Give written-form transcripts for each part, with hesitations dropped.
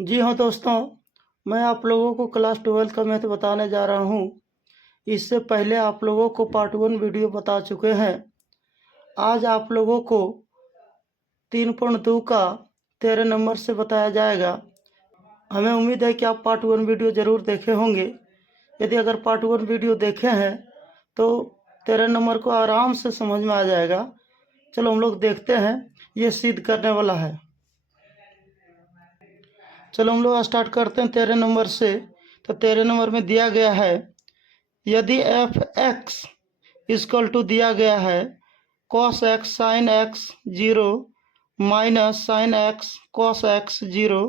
जी हाँ दोस्तों, मैं आप लोगों को क्लास 12 का मैथ बताने जा रहा हूँ। इससे पहले आप लोगों को पार्ट 1 वीडियो बता चुके हैं। आज आप लोगों को 3.2 का 13 नंबर से बताया जाएगा। हमें उम्मीद है कि आप पार्ट 1 वीडियो ज़रूर देखे होंगे। यदि अगर पार्ट 1 वीडियो देखे हैं तो 13 नंबर को आराम से समझ में आ जाएगा। चलो हम लोग देखते हैं, ये सिद्ध करने वाला है। चलो हम लोग स्टार्ट करते हैं 13 नंबर से। तो 13 नंबर में दिया गया है, यदि एफ एक्स इक्वल टू दिया गया है cos X sine x 0 minus sine X cos x 0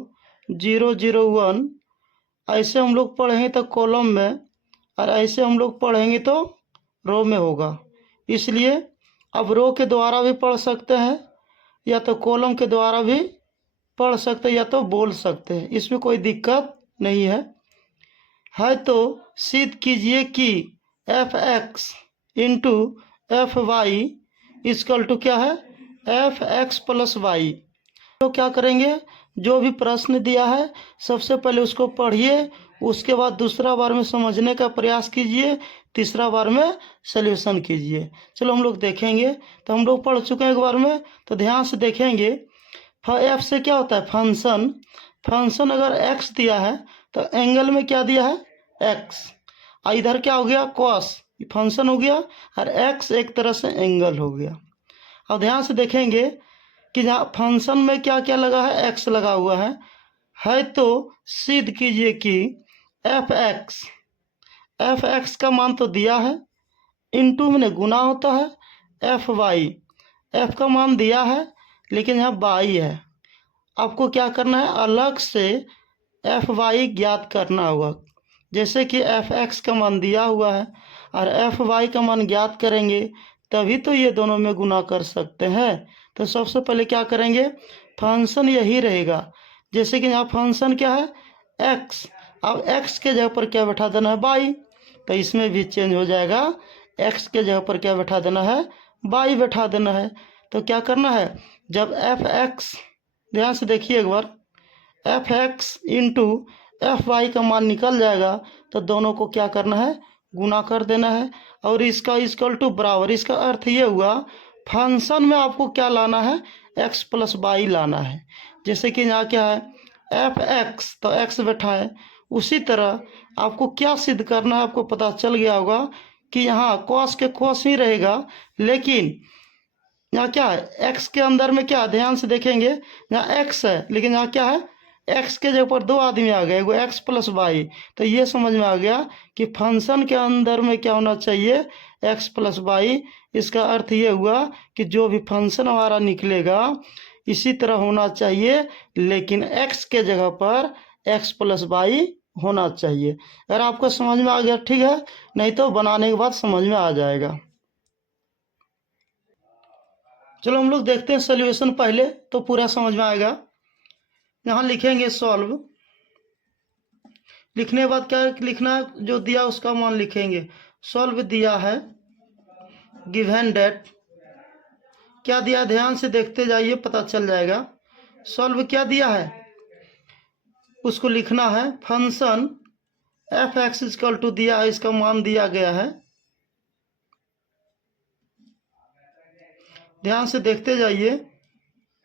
0 0 1, ऐसे हम लोग पढ़ेंगे तो कॉलम में, और ऐसे हम लोग पढ़ेंगे तो रो में होगा। इसलिए अब रो के द्वारा भी पढ़ सकते हैं, या तो कॉलम के द्वारा भी पढ़ सकते हैं, या तो बोल सकते हैं। इसमें कोई दिक्कत नहीं है तो सिद्ध कीजिए कि f x into F y equal to क्या है, एफ एक्स प्लस वाई। तो क्या करेंगे, जो भी प्रश्न दिया है सबसे पहले उसको पढ़िए, उसके बाद दूसरा बार में समझने का प्रयास कीजिए, तीसरा बार में सॉल्यूशन कीजिए। चलो हम लोग देखेंगे। तो हम लोग पढ़ चुके हैं एक बार में, तो ध्यान से देखेंगे। एफ से क्या होता है, फंक्शन। फंक्शन अगर एक्स दिया है तो एंगल में क्या दिया है, एक्स। इधर क्या हो गया, कॉस, फंक्शन हो गया, और एक्स एक तरह से एंगल हो गया। अब ध्यान से देखेंगे कि जहाँ फंक्शन में क्या क्या लगा है, एक्स लगा हुआ है तो सिद्ध कीजिए कि एफ एक्स का मान तो दिया है, इनटू में गुना होता है, एफ वाई, एफ का मान दिया है लेकिन यहाँ वाई है। आपको क्या करना है, अलग से एफ वाई ज्ञात करना होगा। जैसे कि एफ एक्स का मान दिया हुआ है और एफ वाई का मान ज्ञात करेंगे, तभी तो ये दोनों में गुना कर सकते हैं। तो सबसे पहले क्या करेंगे, फंक्शन यही रहेगा। जैसे कि यहाँ फंक्शन क्या है, एक्स। अब एक्स के जगह पर क्या बैठा देना है, वाई। तो इसमें भी चेंज हो जाएगा, एक्स के जगह पर क्या बैठा देना है, वाई बैठा देना है। तो क्या करना है, जब एफ एक्स, ध्यान से देखिए एक बार, F x into F Y का मान निकल जाएगा तो दोनों को क्या करना है, गुना कर देना है। और इसका इक्वल टू बराबर, इसका अर्थ ये हुआ फंक्शन में आपको क्या लाना है, एक्स प्लस वाई लाना है। जैसे कि यहाँ क्या है, एफ एक्स, तो एक्स बैठा है। उसी तरह आपको क्या सिद्ध करना है, आपको पता चल गया होगा कि यहाँ कॉस के कॉस ही रहेगा, लेकिन यहाँ क्या है, एक्स के अंदर में क्या, ध्यान से देखेंगे, यहाँ एक्स है लेकिन यहाँ क्या है, एक्स के जगह पर दो आदमी आ गए, वो एक्स प्लस वाई। तो ये समझ में आ गया कि फंक्शन के अंदर में क्या होना चाहिए, एक्स प्लस वाई। इसका अर्थ ये हुआ कि जो भी फंक्शन हमारा निकलेगा इसी तरह होना चाहिए, लेकिन एक्स के जगह पर एक्स प्लस वाई होना चाहिए। अगर आपको समझ में आ गया ठीक है, नहीं तो बनाने के बाद समझ में आ जाएगा। चलो हम लोग देखते हैं सॉल्यूशन पहले, तो पूरा समझ में आएगा। यहाँ लिखेंगे सॉल्व, लिखने के बाद क्या लिखना है, जो दिया उसका मान लिखेंगे। सॉल्व दिया है, गिवन डेट, क्या दिया ध्यान से देखते जाइए, पता चल जाएगा। सॉल्व क्या दिया है उसको लिखना है। Function f x equal to दिया है, इसका मान दिया गया है, ध्यान से देखते जाइए।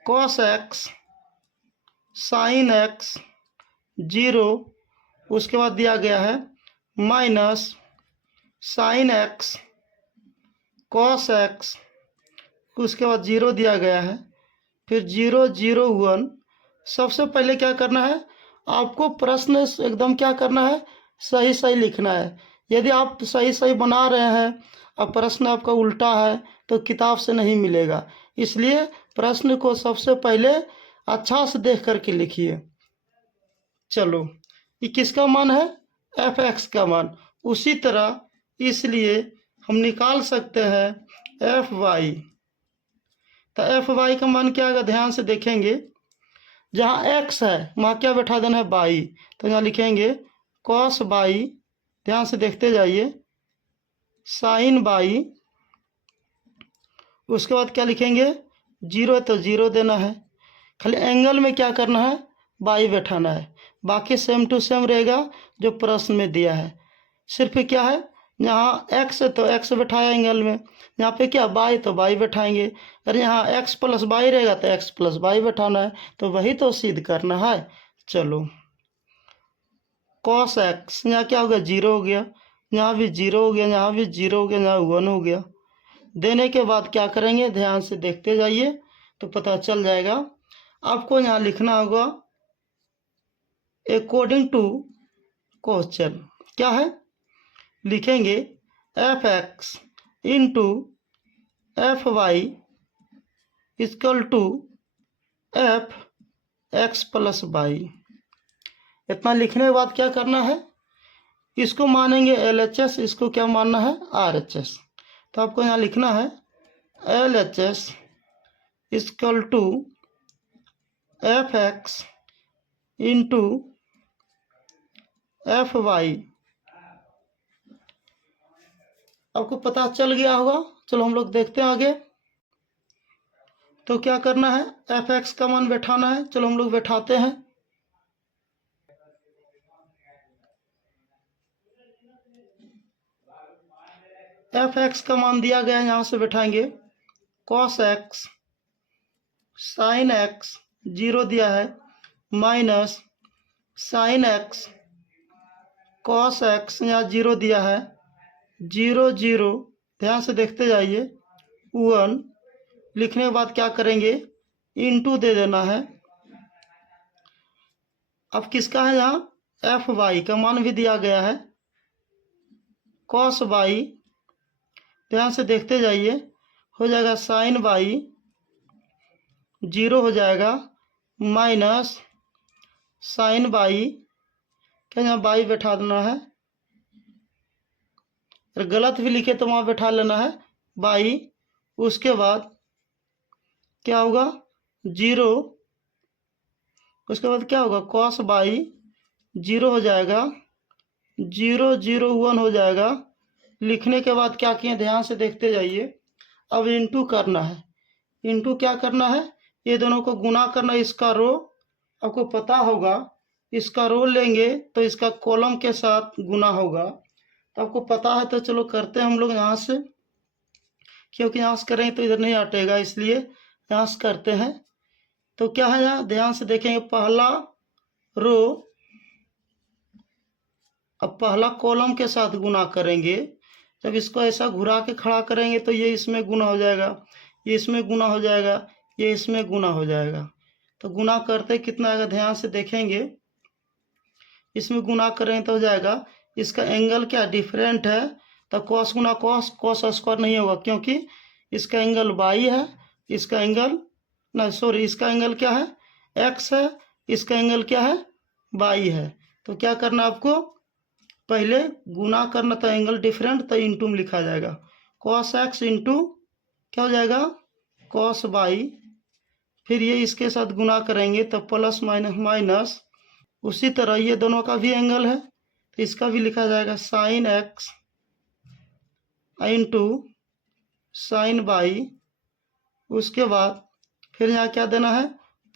कॉस एक्स साइन एक्स 0, उसके बाद दिया गया है minus sine X cos x, उसके बाद 0 दिया गया है, फिर 0 0 1। सबसे पहले क्या करना है, आपको प्रश्न एकदम क्या करना है, सही सही लिखना है। यदि आप सही सही बना रहे हैं और प्रश्न आपका उल्टा है तो किताब से नहीं मिलेगा। इसलिए प्रश्न को सबसे पहले अच्छा से देख करके लिखिए। चलो, ये किसका मान है, एफ एक्स का मान। उसी तरह इसलिए हम निकाल सकते हैं एफ वाई। तो एफ वाई का मान क्या आएगा, ध्यान से देखेंगे। जहाँ एक्स है वहाँ क्या बैठा देना है, वाई। तो यहाँ लिखेंगे कॉस वाई, ध्यान से देखते जाइए, साइन वाई, उसके बाद क्या लिखेंगे, 0 है तो 0 देना है। खाली एंगल में क्या करना है, बाई बैठाना है, बाकी सेम टू सेम रहेगा जो प्रश्न में दिया है। सिर्फ क्या है, यहाँ एक्स है तो एक्स बैठाया एंगल में, यहाँ पे क्या बाई तो बाई बैठाएंगे, अरे यहाँ एक्स प्लस बाई रहेगा तो एक्स प्लस बाई बैठाना है, तो वही तो सिद्ध करना है। चलो कॉस एक्स, यहाँ क्या हो गया, जीरो हो गया, यहाँ भी जीरो हो गया, यहाँ भी जीरो हो गया, यहाँ 1 हो गया। देने के बाद क्या करेंगे, ध्यान से देखते जाइए तो पता चल जाएगा। आपको यहाँ लिखना होगा अकॉर्डिंग टू क्वेश्चन, क्या है, लिखेंगे f x into F y equal to f x plus y. इतना लिखने के बाद क्या करना है, इसको मानेंगे LHS, इसको क्या मानना है, RHS। तो आपको यहाँ लिखना है LHS equal to f x into F y. आपको पता चल गया होगा। चलो हम लोग देखते हैं आगे। तो क्या करना है, एफ एक्स का मान बैठाना है, चलो हम लोग बैठाते हैं। एफ एक्स का मान दिया गया है, यहाँ से बैठाएंगे cos X sine X, zero दिया है, minus sine X cos X, यहाँ जीरो दिया है, जीरो जीरो, ध्यान से देखते जाइए, 1। लिखने के बाद क्या करेंगे, इनटू दे देना है। अब किसका है, यहाँ एफ वाई का मान भी दिया गया है, कॉस वाई, ध्यान से देखते जाइए, हो जाएगा साइन वाई, जीरो हो जाएगा, माइनस साइन बाई, क्या यहाँ बाई बैठा देना है, अगर गलत भी लिखे तो वहाँ बैठा लेना है बाई। उसके बाद क्या होगा, जीरो, उसके बाद क्या होगा, कॉस बाई, जीरो हो जाएगा, जीरो जीरो 1 हो जाएगा। लिखने के बाद क्या किए, ध्यान से देखते जाइए। अब इंटू करना है, इंटू क्या करना है, ये दोनों को गुना करना, इसका रो आपको पता होगा, इसका रो लेंगे तो इसका कॉलम के साथ गुना होगा, तो आपको पता है। तो चलो करते हैं हम लोग यहाँ से, क्योंकि यहाँ से करेंगे तो इधर नहीं हटेगा, इसलिए यहाँ से करते हैं। तो क्या है, यहाँ ध्यान से देखेंगे, पहला रो अब पहला कॉलम के साथ गुना करेंगे। जब इसको ऐसा घुरा के खड़ा करेंगे तो ये इसमें गुना हो जाएगा, ये इसमें गुना हो जाएगा, ये इसमें गुना हो जाएगा। तो गुना करते कितना आएगा, ध्यान से देखेंगे, इसमें गुना करेंगे तो हो जाएगा, इसका एंगल क्या डिफरेंट है, तो कॉस गुना कॉस, कॉस स्क्वायर नहीं होगा, क्योंकि इसका एंगल बाई है, इसका एंगल नहीं सॉरी इसका एंगल क्या है, एक्स है, इसका एंगल क्या है, बाई है। तो क्या करना आपको, पहले गुना करना, तो एंगल डिफरेंट, तो इंटू में लिखा जाएगा, कॉस एक्स इंटू क्या हो जाएगा, कॉस बाई। फिर ये इसके साथ गुना करेंगे तो प्लस माइनस माइनस, उसी तरह ये दोनों का भी एंगल है, तो इसका भी लिखा जाएगा sine x into sine by. उसके बाद फिर यहाँ क्या देना है,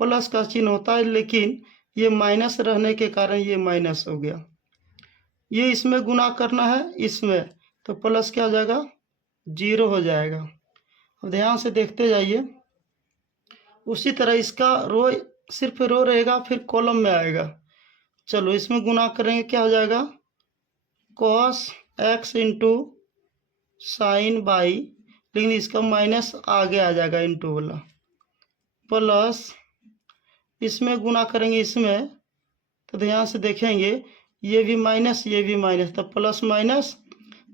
प्लस का चिन्ह होता है, लेकिन ये माइनस रहने के कारण ये माइनस हो गया। ये इसमें गुना करना है इसमें, तो प्लस क्या हो जाएगा, जीरो हो जाएगा। अब ध्यान से देखते जाइए, उसी तरह इसका रो सिर्फ रो रहेगा, फिर कॉलम में आएगा। चलो इसमें गुना करेंगे, क्या हो जाएगा, cos x into sine by, लेकिन इसका माइनस आगे आ जाएगा इंटू वाला, प्लस इसमें गुना करेंगे इसमें, तो ध्यान से देखेंगे, ये भी माइनस ये भी माइनस, तो प्लस माइनस,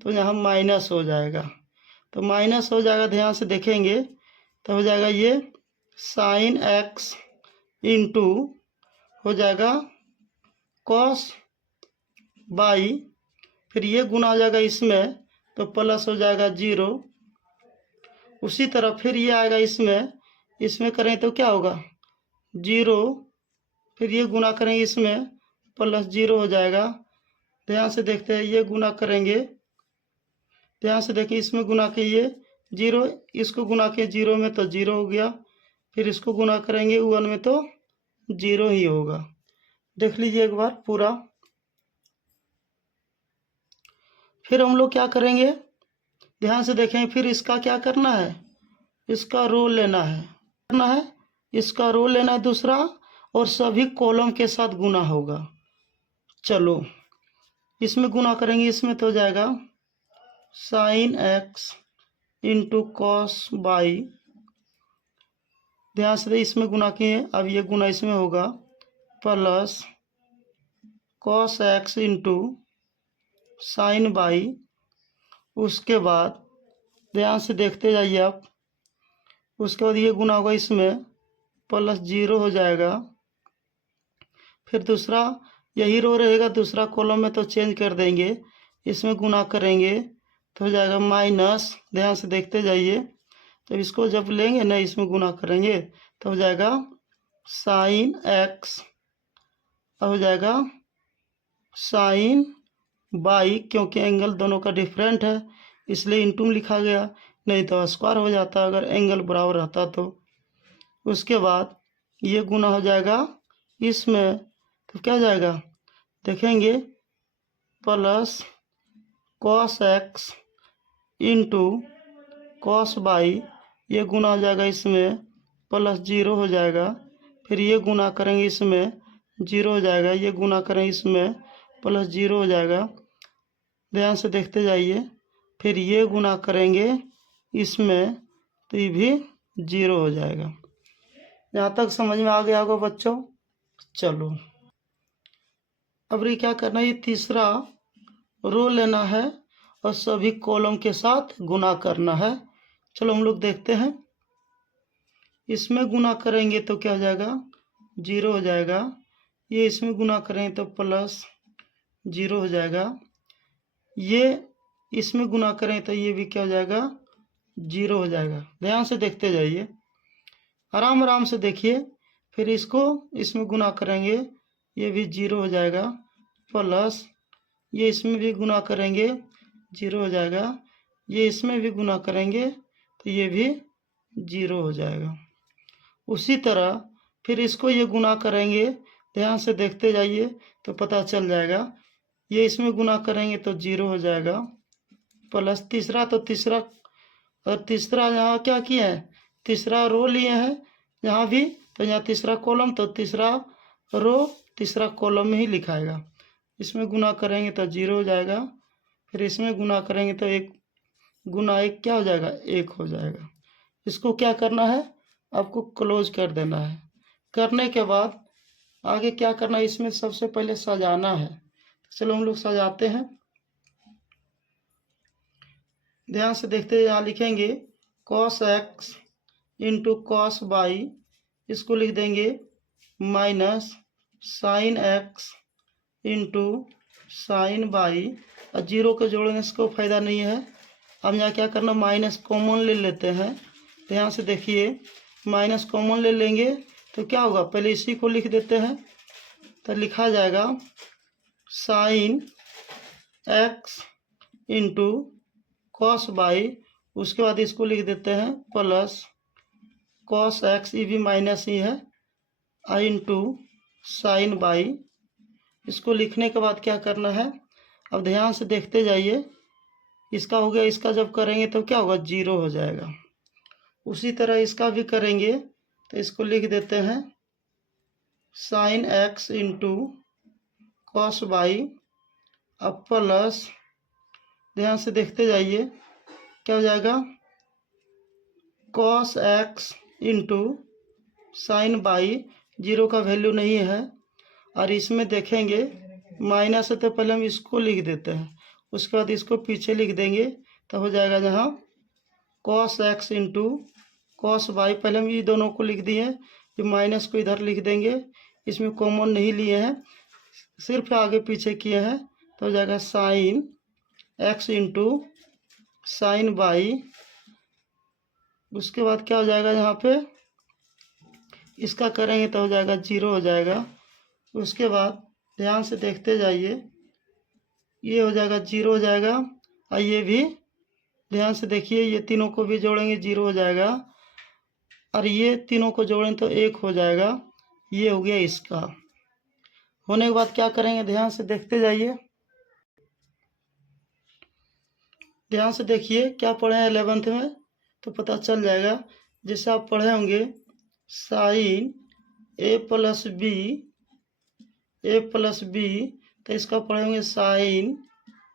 तो यहाँ माइनस हो जाएगा, तो माइनस हो जाएगा। ध्यान से देखेंगे तो हो जाएगा ये साइन एक्स इंटू हो जाएगा कॉस बाई, फिर ये गुना हो जाएगा इसमें, तो प्लस हो जाएगा जीरो। उसी तरह फिर ये आएगा इसमें, इसमें करें तो क्या होगा, जीरो, फिर ये गुना करेंगे इसमें, प्लस जीरो हो जाएगा। ध्यान से देखते हैं, ये गुना करेंगे, ध्यान से देखिए, इसमें गुना के ये जीरो, इसको गुना के जीरो में तो जीरो हो गया, फिर इसको गुना करेंगे 1 में तो जीरो ही होगा। देख लीजिए एक बार पूरा। फिर हम लोग क्या करेंगे, ध्यान से देखें। फिर इसका क्या करना है, इसका रो लेना है, इसका रो लेना है दूसरा, और सभी कॉलम के साथ गुना होगा। चलो इसमें गुना करेंगे, इसमें तो हो जाएगा sine x into cos by. ध्यान से इसमें गुना किए, अब ये गुना इसमें होगा plus cos x into sine by. उसके बाद ध्यान से देखते जाइए आप, उसके बाद ये गुना होगा इसमें प्लस 0 हो जाएगा। फिर दूसरा यही रो रहेगा, दूसरा कॉलम में तो चेंज कर देंगे, इसमें गुना करेंगे तो हो जाएगा माइनस। ध्यान से देखते जाइए, तो इसको जब लेंगे ना इसमें गुना करेंगे तो हो जाएगा साइन एक्स, अब हो जाएगा साइन बाई, क्योंकि एंगल दोनों का डिफरेंट है इसलिए इंटू में लिखा गया, नहीं तो स्क्वायर हो जाता अगर एंगल बराबर रहता तो। उसके बाद ये गुना हो जाएगा इसमें, तो क्या हो जाएगा देखेंगे plus cos x into cos by. ये गुना हो जाएगा इसमें प्लस 0 हो जाएगा। फिर ये गुना करेंगे इसमें 0 हो जाएगा, ये गुना करेंगे इसमें प्लस 0 हो जाएगा। ध्यान से देखते जाइए, फिर ये गुना करेंगे इसमें तो ये भी 0 हो जाएगा। यहाँ तक समझ में आ गया होगा बच्चों। चलो अब ये क्या करना है, ये तीसरा रो लेना है और सभी कॉलम के साथ गुना करना है। चलो हम लोग देखते हैं, इसमें गुना करेंगे तो क्या हो जाएगा 0 हो जाएगा, ये इसमें गुना करेंगे तो प्लस 0 हो जाएगा, ये इसमें गुना करें तो ये भी क्या हो जाएगा 0 हो जाएगा। ध्यान से देखते जाइए, आराम आराम से देखिए। फिर इसको इसमें गुना करेंगे, ये भी 0 हो जाएगा, प्लस ये इसमें भी गुना करेंगे 0 हो जाएगा, ये इसमें भी गुना करेंगे तो ये भी 0 हो जाएगा। उसी तरह फिर इसको ये गुना करेंगे, ध्यान से देखते जाइए तो पता चल जाएगा। ये इसमें गुना करेंगे तो 0 हो जाएगा, प्लस तीसरा, तो तीसरा और तीसरा यहाँ क्या किए हैं, तीसरा रो लिए हैं यहाँ भी, तो यहाँ तीसरा कॉलम, तो तीसरा रो तीसरा कॉलम में ही लिखाएगा। इसमें गुना करेंगे तो 0 हो जाएगा, फिर इसमें गुना करेंगे तो 1 गुना 1 क्या हो जाएगा 1 हो जाएगा। इसको क्या करना है, आपको क्लोज कर देना है। करने के बाद आगे क्या करना है, इसमें सबसे पहले सजाना है। चलो हम लोग सजाते हैं। ध्यान से देखते हैं, यहाँ लिखेंगे cos x into cos by, इसको लिख देंगे minus sine x into sine by, और 0 को जोड़ने से कोई फायदा नहीं है। अब यहाँ क्या करना, माइनस कॉमन ले लेते हैं। ध्यान से देखिए, माइनस कॉमन ले लेंगे तो क्या होगा, पहले इसी को लिख देते हैं, तो लिखा जाएगा sine x into cos by. उसके बाद इसको लिख देते हैं प्लस कॉस एक्स, ये भी माइनस ही है, आई इंटू साइन बाई। इसको लिखने के बाद क्या करना है, अब ध्यान से देखते जाइए, इसका हो गया, इसका जब करेंगे तो क्या होगा 0 हो जाएगा। उसी तरह इसका भी करेंगे तो इसको लिख देते हैं sine x into cos by, अब प्लस ध्यान से देखते जाइए क्या हो जाएगा cos x into sine by. 0 का वैल्यू नहीं है, और इसमें देखेंगे माइनस है तो पहले हम इसको लिख देते हैं, उसके बाद इसको पीछे लिख देंगे तो हो जाएगा जहाँ cos x into cos by. पहले हम ये दोनों को लिख दिए, ये माइनस को इधर लिख देंगे, इसमें कॉमन नहीं लिए हैं, सिर्फ आगे पीछे किए हैं, तो हो जाएगा sine x into sine by. उसके बाद क्या हो जाएगा, यहाँ पे इसका करेंगे तो हो जाएगा 0 हो जाएगा। उसके बाद ध्यान से देखते जाइए, ये हो जाएगा 0 हो जाएगा, और ये भी ध्यान से देखिए, ये तीनों को भी जोड़ेंगे 0 हो जाएगा, और ये तीनों को जोड़ें तो 1 हो जाएगा। ये हो गया इसका। होने के बाद क्या करेंगे, ध्यान से देखते जाइए। ध्यान से देखिए क्या पढ़े हैं 11th में, तो पता चल जाएगा। जैसे आप पढ़े होंगे साइन ए प्लस बी, तो इसका पढ़े होंगे sign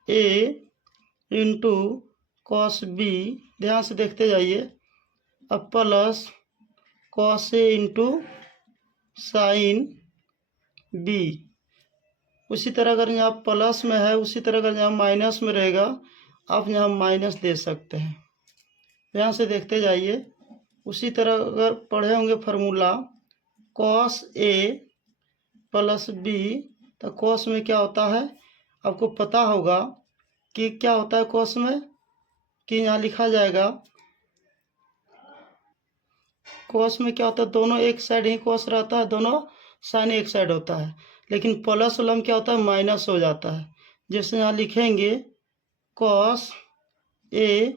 a into cos B. ध्यान से देखते जाइए। अब plus cos A into sine B. उसी तरह अगर यहाँ प्लस में है, उसी तरह अगर यहाँ माइनस में रहेगा, आप यहाँ माइनस दे सकते हैं। ध्यान से देखते जाइए। उसी तरह अगर पढ़े होंगे formula cos A plus B, तो कॉस में क्या होता है आपको पता होगा कि क्या होता है कॉस में, कि यहाँ लिखा जाएगा कॉस में क्या होता है, दोनों एक साइड ही कॉस रहता है, दोनों साइन एक साइड होता है। लेकिन प्लस वाला में क्या होता है, माइनस हो जाता है। जैसे यहाँ लिखेंगे cos A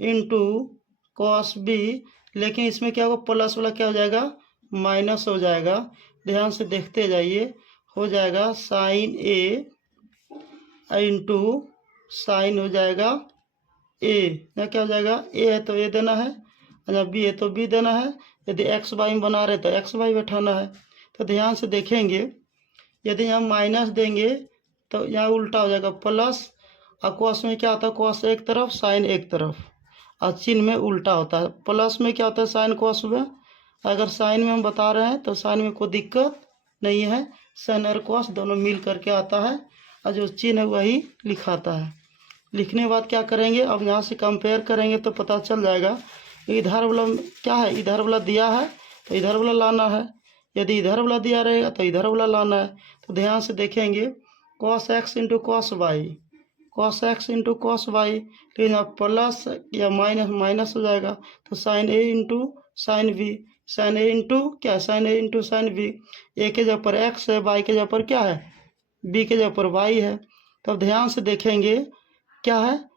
into cos B, लेकिन इसमें क्या होगा, प्लस वाला क्या हो जाएगा, माइनस हो जाएगा। ध्यान से देखते जाइए। हो जाएगा साइन ए इंटू साइन हो जाएगा ए। यहाँ क्या हो जाएगा, ए है तो ए देना है, या बी है तो बी देना है। यदि एक्स वाई में बना रहे तो एक्स वाई बैठाना है। तो ध्यान से देखेंगे, यदि यहाँ माइनस देंगे तो यहाँ उल्टा हो जाएगा प्लस। और कॉस में क्या होता है, कॉस एक तरफ साइन एक तरफ, और चिन्ह में उल्टा होता है। प्लस में क्या होता है, साइन कॉस में। अगर साइन में हम बता रहे हैं तो साइन में कोई दिक्कत नहीं है, साइन और कॉस दोनों मिल करके आता है, और जो चिन्ह है वही लिखाता है। लिखने के बाद क्या करेंगे, अब यहाँ से कंपेयर करेंगे तो पता चल जाएगा इधर वाला क्या है, इधर वाला दिया है तो इधर वाला लाना है, यदि इधर वाला दिया रहेगा तो इधर वाला लाना है। तो ध्यान से देखेंगे cos x into cos y, cos x into cos y, लेकिन यहाँ प्लस या माइनस माइनस हो जाएगा। तो sine a into sine b, sine a into क्या, sine a into sine b. A के जगह पर एक्स है, वाई के जगह पर क्या है, बी के जगह पर वाई है। तब ध्यान से देखेंगे क्या है,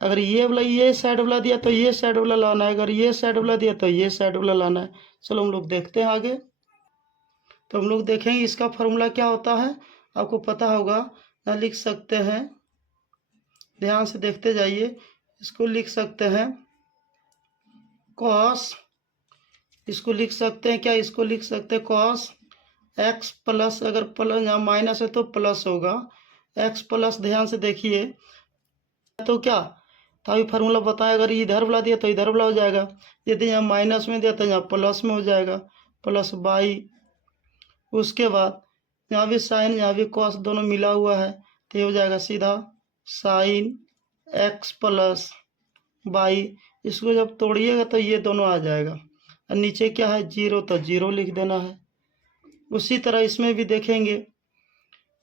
अगर ये वाला ये साइड वाला दिया तो ये साइड वाला लाना है, अगर ये साइड वाला दिया तो ये साइड वाला लाना है। चलो हम लोग देखते हैं आगे। तो हम लोग देखेंगे इसका फॉर्मूला क्या होता है, आपको पता होगा, ना लिख सकते हैं। ध्यान से देखते जाइए। इसको लिख सकते हैं कॉस, इसको लिख सकते हैं क्या, इसको लिख सकते हैं कॉस एक्स प्लस, अगर प्लस यहाँ माइनस है तो प्लस होगा एक्स प्लस। ध्यान से देखिए तो क्या, तो अभी फार्मूला बताएं, अगर इधर वाला दिया तो इधर वाला हो जाएगा, यदि यहाँ माइनस में दिया तो यहाँ प्लस में हो जाएगा, प्लस बाई। उसके बाद यहाँ भी साइन यहाँ भी कॉस दोनों मिला हुआ है, तो ये हो जाएगा सीधा साइन एक्स प्लस बाई। इसको जब तोड़िएगा तो ये दोनों आ जाएगा, और नीचे क्या है जीरो, तो जीरो लिख देना है। उसी तरह इसमें भी देखेंगे,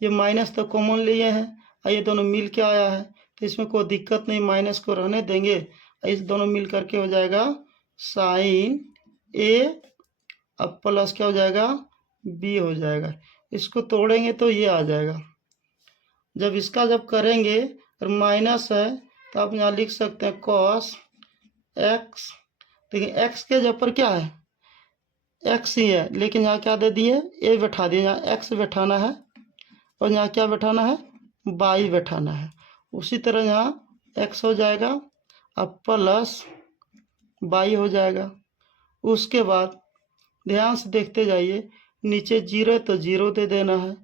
ये माइनस तो कॉमन लिए हैं और ये दोनों मिल के आया है, तो इसमें कोई दिक्कत नहीं, माइनस को रहने देंगे। इस दोनों मिल करके हो जाएगा साइन ए, अब प्लस क्या हो जाएगा, बी हो जाएगा। इसको तोड़ेंगे तो ये आ जाएगा। जब इसका जब करेंगे और माइनस है तो आप यहाँ लिख सकते हैं कॉस एक्स। देखिए एक्स के जगह पर क्या है, एक्स ही है, लेकिन यहाँ क्या दे दिए, ए बैठा दिए, यहाँ एक्स बैठाना है और यहाँ क्या बैठाना है, बाई बैठाना है। उसी तरह यहाँ एक्स हो जाएगा, अब प्लस बाई हो जाएगा। उसके बाद ध्यान से देखते जाइए, नीचे जीरो है तो जीरो दे देना है।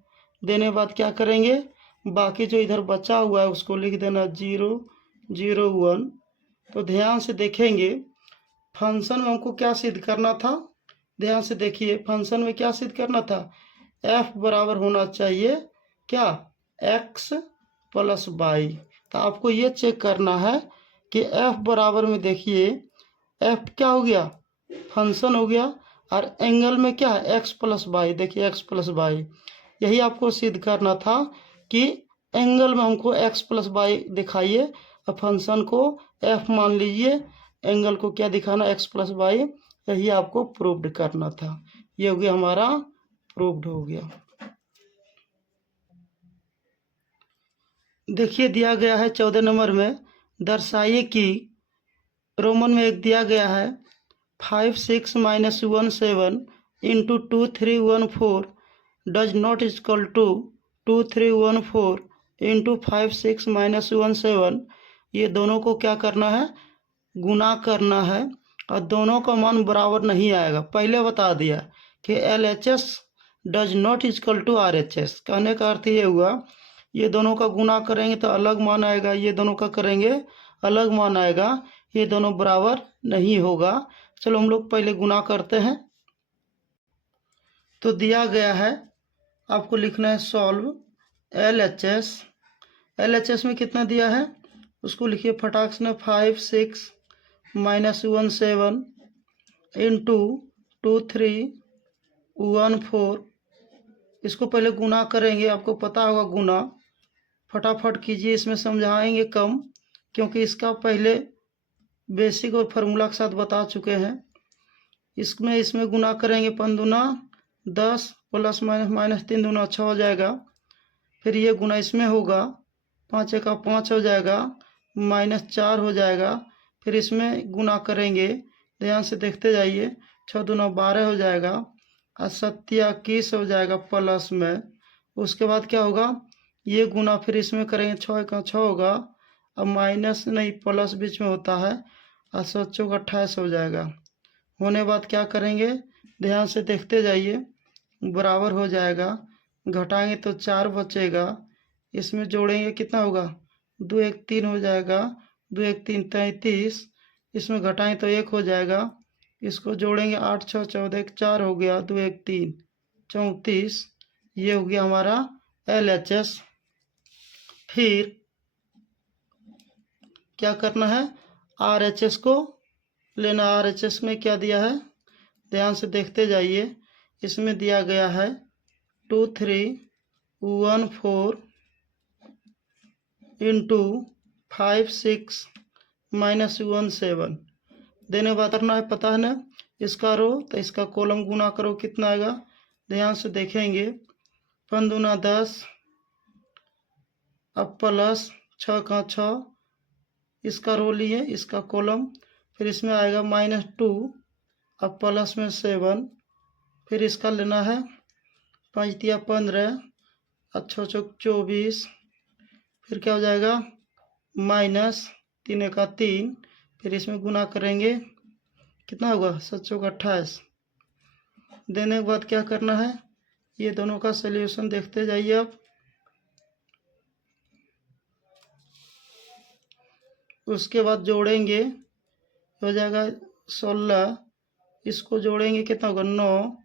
देने के बाद क्या करेंगे, बाकी जो इधर बचा हुआ है उसको लिख देना 0 0 1। तो ध्यान से देखेंगे फंक्शन में हमको क्या सिद्ध करना था, ध्यान से देखिए फंक्शन में क्या सिद्ध करना था, f बराबर होना चाहिए क्या, x प्लस वाई। तो आपको ये चेक करना है कि f बराबर में देखिए f क्या हो गया, फंक्शन हो गया, और एंगल में क्या है x प्लस वाई। देखिए x प्लस वाई, यही आपको सिद्ध करना था कि एंगल में हमको x प्लस वाई दिखाइए और फंक्शन को f मान लीजिए, एंगल को क्या दिखाना x प्लस वाई, यही आपको प्रूव्ड करना था। ये हो गया हमारा प्रूव्ड हो गया। देखिए दिया गया है 14 नंबर में, दर्शाइए कि रोमन में एक दिया गया है 5 6 -1 7 into 2 3 1 4 does not equal to 2314 into 56 minus 17, ये दोनों को क्या करना है, गुना करना है और दोनों का मान बराबर नहीं आएगा। पहले बता दिया कि LHS does not equal to RHS, कहने का अर्थ ये हुआ ये दोनों का गुना करेंगे तो अलग मान आएगा, ये दोनों का करेंगे अलग मान आएगा, ये दोनों बराबर नहीं होगा। चलो हम लोग पहले गुना करते हैं। तो दिया गया है, आपको लिखना है सॉल्व LHS में कितना दिया है उसको लिखिए फटाक से, 56 माइनस 17 इंटू 2314, इसको पहले गुना करेंगे, आपको पता होगा गुना, फटाफट कीजिए, इसमें समझाएंगे कम क्योंकि इसका पहले बेसिक और फार्मूला के साथ बता चुके हैं। इसमें गुना करेंगे 5 दूना 10 प्लस माइनस माइनस 3 दूना 6 हो जाएगा। फिर ये गुना इसमें होगा, 5 एका 5 हो जाएगा, माइनस 4 हो जाएगा। फिर इसमें गुना करेंगे, ध्यान से देखते जाइए, 6 दूना 12 हो जाएगा और 7 21 हो जाएगा प्लस में। उसके बाद क्या होगा, ये गुना फिर इसमें करेंगे, 6 का 6 होगा और माइनस नहीं प्लस बीच में होता है और 7 चौक 28 हो जाएगा। होने बाद क्या करेंगे, ध्यान से देखते जाइए, बराबर हो जाएगा, घटाएंगे तो 4 बचेगा, इसमें जोड़ेंगे कितना होगा, 2 1 3 हो जाएगा, 2 1 3 33, इसमें घटाएं तो 1 हो जाएगा, इसको जोड़ेंगे 8 6 14 1 4 हो गया, 2 1 3 34, ये हो गया हमारा LHS। फिर क्या करना है, RHS को लेना। RHS में क्या दिया है, ध्यान से देखते जाइए, इसमें दिया गया है 2314 इंटू 56 माइनस 17, देने बाद करना है, पता है ना, इसका रो तो इसका कॉलम गुना करो, कितना आएगा, ध्यान से देखेंगे, 5 दूना 10 अब प्लस 6 का 6, इसका रो लिए, इसका कॉलम, फिर इसमें आएगा -2 अब प्लस में 7, फिर इसका लेना है 5 तिया 15 और 6 चौक 24, फिर क्या हो जाएगा -3 का 3, फिर इसमें गुना करेंगे, कितना होगा 7 चौक 28, देने के बाद क्या करना है, ये दोनों का सॉल्यूशन देखते जाइए आप। उसके बाद जोड़ेंगे, हो जाएगा 16, इसको जोड़ेंगे कितना होगा 9,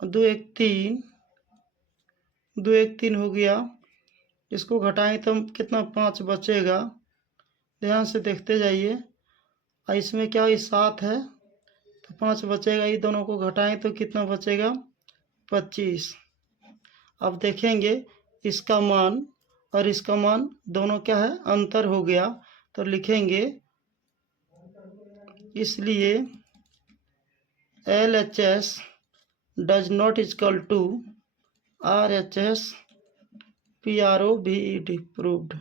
2 1 3, 2 1 3 हो गया, इसको घटाएंगे तो कितना 5 बचेगा, ध्यान से देखते जाइए, और इसमें क्या है 7 है तो 5 बचेगा, ये दोनों को घटाएं तो कितना बचेगा 25। अब देखेंगे इसका मान और इसका मान दोनों क्या है, अंतर हो गया, तो लिखेंगे, इसलिए LHS does not equal to RHS PROVED proved.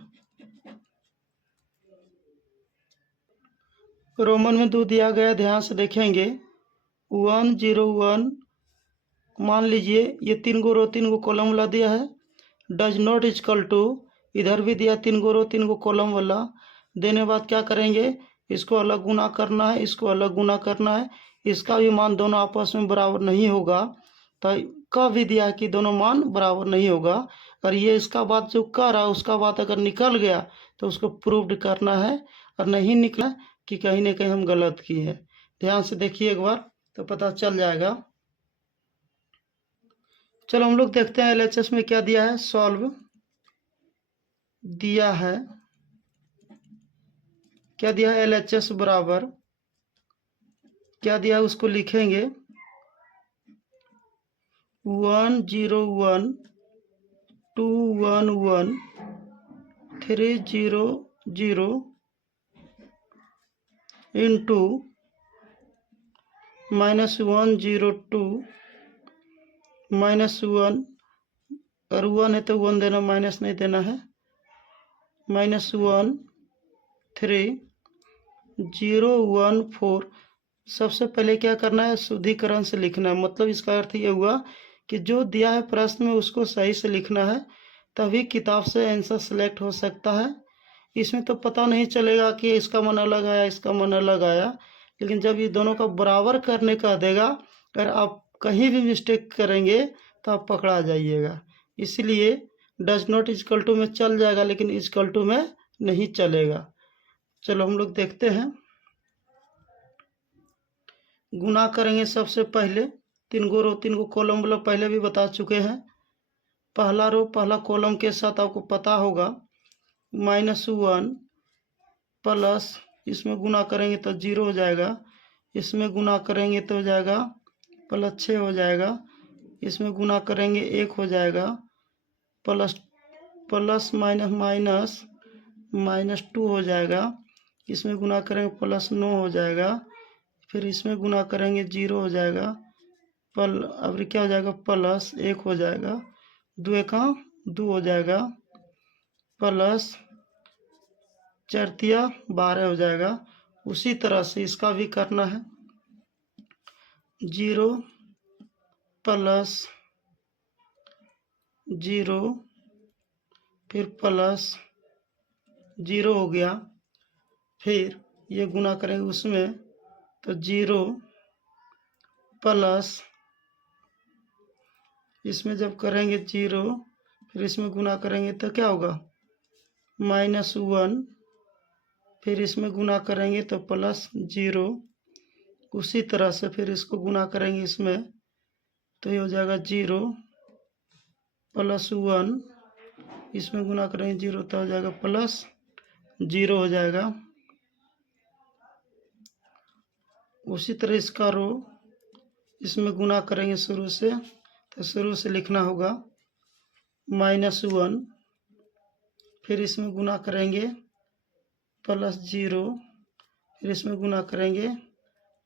Roman में 2 दिया गया, ध्यान से देखेंगे, 101, मान लीजिए ये 3 गो रो 3 गो कॉलम वाला दिया है, डज नॉट इक्वल टू, इधर भी दिया 3 गो रो 3 गो कॉलम वाला, देने बाद क्या करेंगे, इसको अलग गुना करना है, इसको अलग गुना करना है, इसका भी मान दोनों आपस में बराबर नहीं होगा, तो का भी दिया कि दोनों मान बराबर नहीं होगा, और ये इसका बात जो कर रहा है उसका बात अगर निकल गया तो उसको प्रूव्ड करना है, और नहीं निकला कि कहीं ना कहीं हम गलत किए हैं। ध्यान से देखिए एक बार तो पता चल जाएगा। चलो हम लोग देखते हैं LHS में क्या दिया है, सॉल्व दिया है, क्या दिया है, LHS बराबर क्या दिया है उसको लिखेंगे, 101 211 300 इंटू -102 -1, और 1 है तो 1 देना, माइनस नहीं देना है, -13014। सबसे पहले क्या करना है, शुद्धिकरण से लिखना है, मतलब इसका अर्थ ये हुआ कि जो दिया है प्रश्न में उसको सही से लिखना है, तभी किताब से आंसर सेलेक्ट हो सकता है। इसमें तो पता नहीं चलेगा कि इसका मन अलग आया, इसका मन अलग आया, लेकिन जब ये दोनों का बराबर करने का देगा, अगर आप कहीं भी मिस्टेक करेंगे तो आप पकड़ा जाइएगा। इसलिए डज नॉट इजकल टू में चल जाएगा, लेकिन इजकल टू में नहीं चलेगा। चलो हम लोग देखते हैं। गुना करेंगे सबसे पहले। तीन गो कॉलम वाला पहले भी बता चुके हैं। पहला रो पहला कॉलम के साथ आपको पता होगा -1 प्लस, इसमें गुना करेंगे तो 0 हो जाएगा, इसमें गुना करेंगे तो हो जाएगा +6 हो जाएगा, इसमें गुना करेंगे 1 हो जाएगा, प्लस प्लस माइनस माइनस -2 हो जाएगा, इसमें गुना करेंगे +9 हो जाएगा, फिर इसमें गुना करेंगे 0 हो जाएगा, अब क्या हो जाएगा +1 हो जाएगा, 2 एका 2 हो जाएगा, प्लस 4 तिया 12 हो जाएगा। उसी तरह से इसका भी करना है। 0 प्लस 0 फिर प्लस 0 हो गया, फिर ये गुना करेंगे उसमें तो 0 प्लस, इसमें जब करेंगे 0 फिर इसमें गुना करेंगे तो क्या होगा -1, फिर इसमें गुना करेंगे तो +0। उसी तरह से फिर इसको गुना करेंगे इसमें तो ये हो जाएगा 0 +1, इसमें गुना करेंगे 0 तो हो जाएगा +0 हो जाएगा। उसी तरह इसका रो इसमें गुना करेंगे शुरू से, तो शुरू से लिखना होगा -1, फिर इसमें गुना करेंगे +0, फिर इसमें गुना करेंगे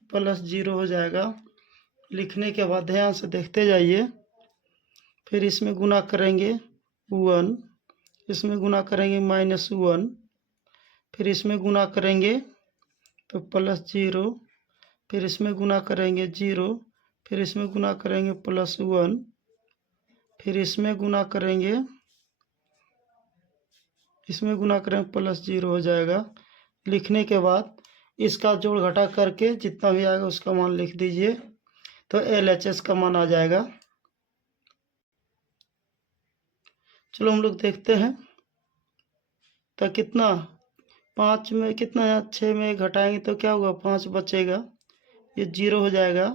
+0 हो जाएगा। लिखने के बाद ध्यान से देखते जाइए। फिर इसमें गुना करेंगे 1, इसमें गुना करेंगे -1, फिर इसमें गुना करेंगे तो +0, फिर इसमें गुना करेंगे 0, फिर इसमें गुना करेंगे +1, फिर इसमें गुना करेंगे +0 हो जाएगा। लिखने के बाद इसका जोड़ घटा करके जितना भी आएगा उसका मान लिख दीजिए, तो LHS का मान आ जाएगा। चलो हम लोग देखते हैं। तो कितना 5 में कितना है, 6 में घटाएंगे तो क्या होगा 5 बचेगा, ये 0 हो जाएगा,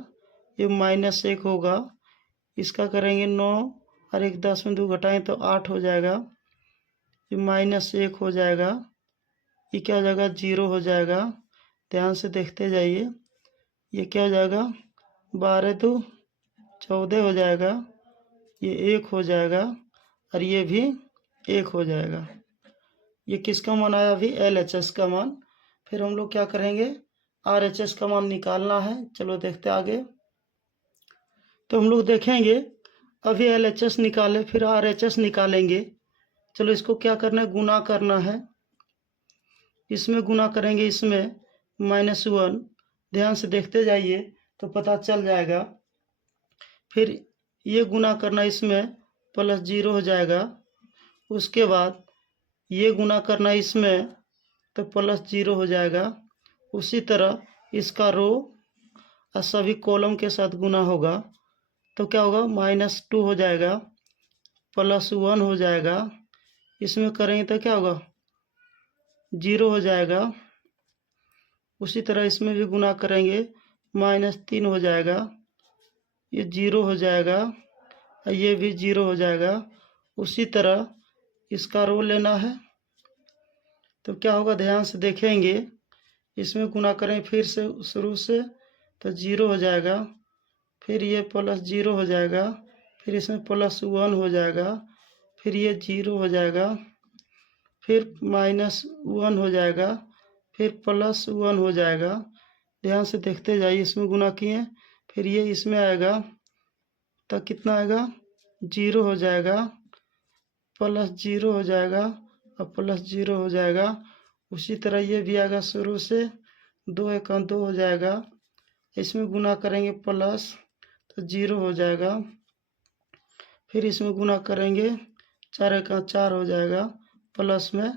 ये -1 होगा, इसका करेंगे 9 और 1 10 में 2 घटाएंगे तो 8 हो जाएगा, ये -1 हो जाएगा, ये क्या हो जाएगा 0 हो जाएगा। ध्यान से देखते जाइए। ये क्या हो जाएगा 12 2 14 हो जाएगा, ये 1 हो जाएगा और ये भी 1 हो जाएगा। ये किसका मान आया अभी LHS का मान। फिर हम लोग क्या करेंगे RHS का मान निकालना है। चलो देखते आगे। तो हम लोग देखेंगे अभी LHS निकाले फिर RHS निकालेंगे। चलो इसको क्या करना है गुना करना है। इसमें गुना करेंगे इसमें -1, ध्यान से देखते जाइए तो पता चल जाएगा। फिर ये गुना करना इसमें +0 हो जाएगा। उसके बाद ये गुना करना इसमें तो +0 हो जाएगा। उसी तरह इसका रो और सभी कॉलम के साथ गुना होगा तो क्या होगा -2 हो जाएगा, +1 हो जाएगा। इसमें करेंगे तो क्या होगा 0 हो जाएगा। उसी तरह इसमें भी गुना करेंगे -3 हो जाएगा, ये 0 हो जाएगा और ये भी 0 हो जाएगा। उसी तरह इसका रो लेना है तो क्या होगा ध्यान से देखेंगे। इसमें गुना करें फिर से शुरू से तो 0 हो जाएगा, फिर ये +0 हो जाएगा, फिर इसमें +1 हो जाएगा, फिर ये 0 हो जाएगा, फिर -1 हो जाएगा, फिर +1 हो जाएगा। ध्यान से देखते जाइए। इसमें गुना किए फिर ये इसमें आएगा तो कितना आएगा 0 हो जाएगा, +0 हो जाएगा और +0 हो जाएगा। उसी तरह ये भी आएगा शुरू से 2 एका 2 हो जाएगा। इसमें गुना करेंगे प्लस तो 0 हो जाएगा, फिर इसमें गुना करेंगे, 4 एका 4 हो जाएगा प्लस में।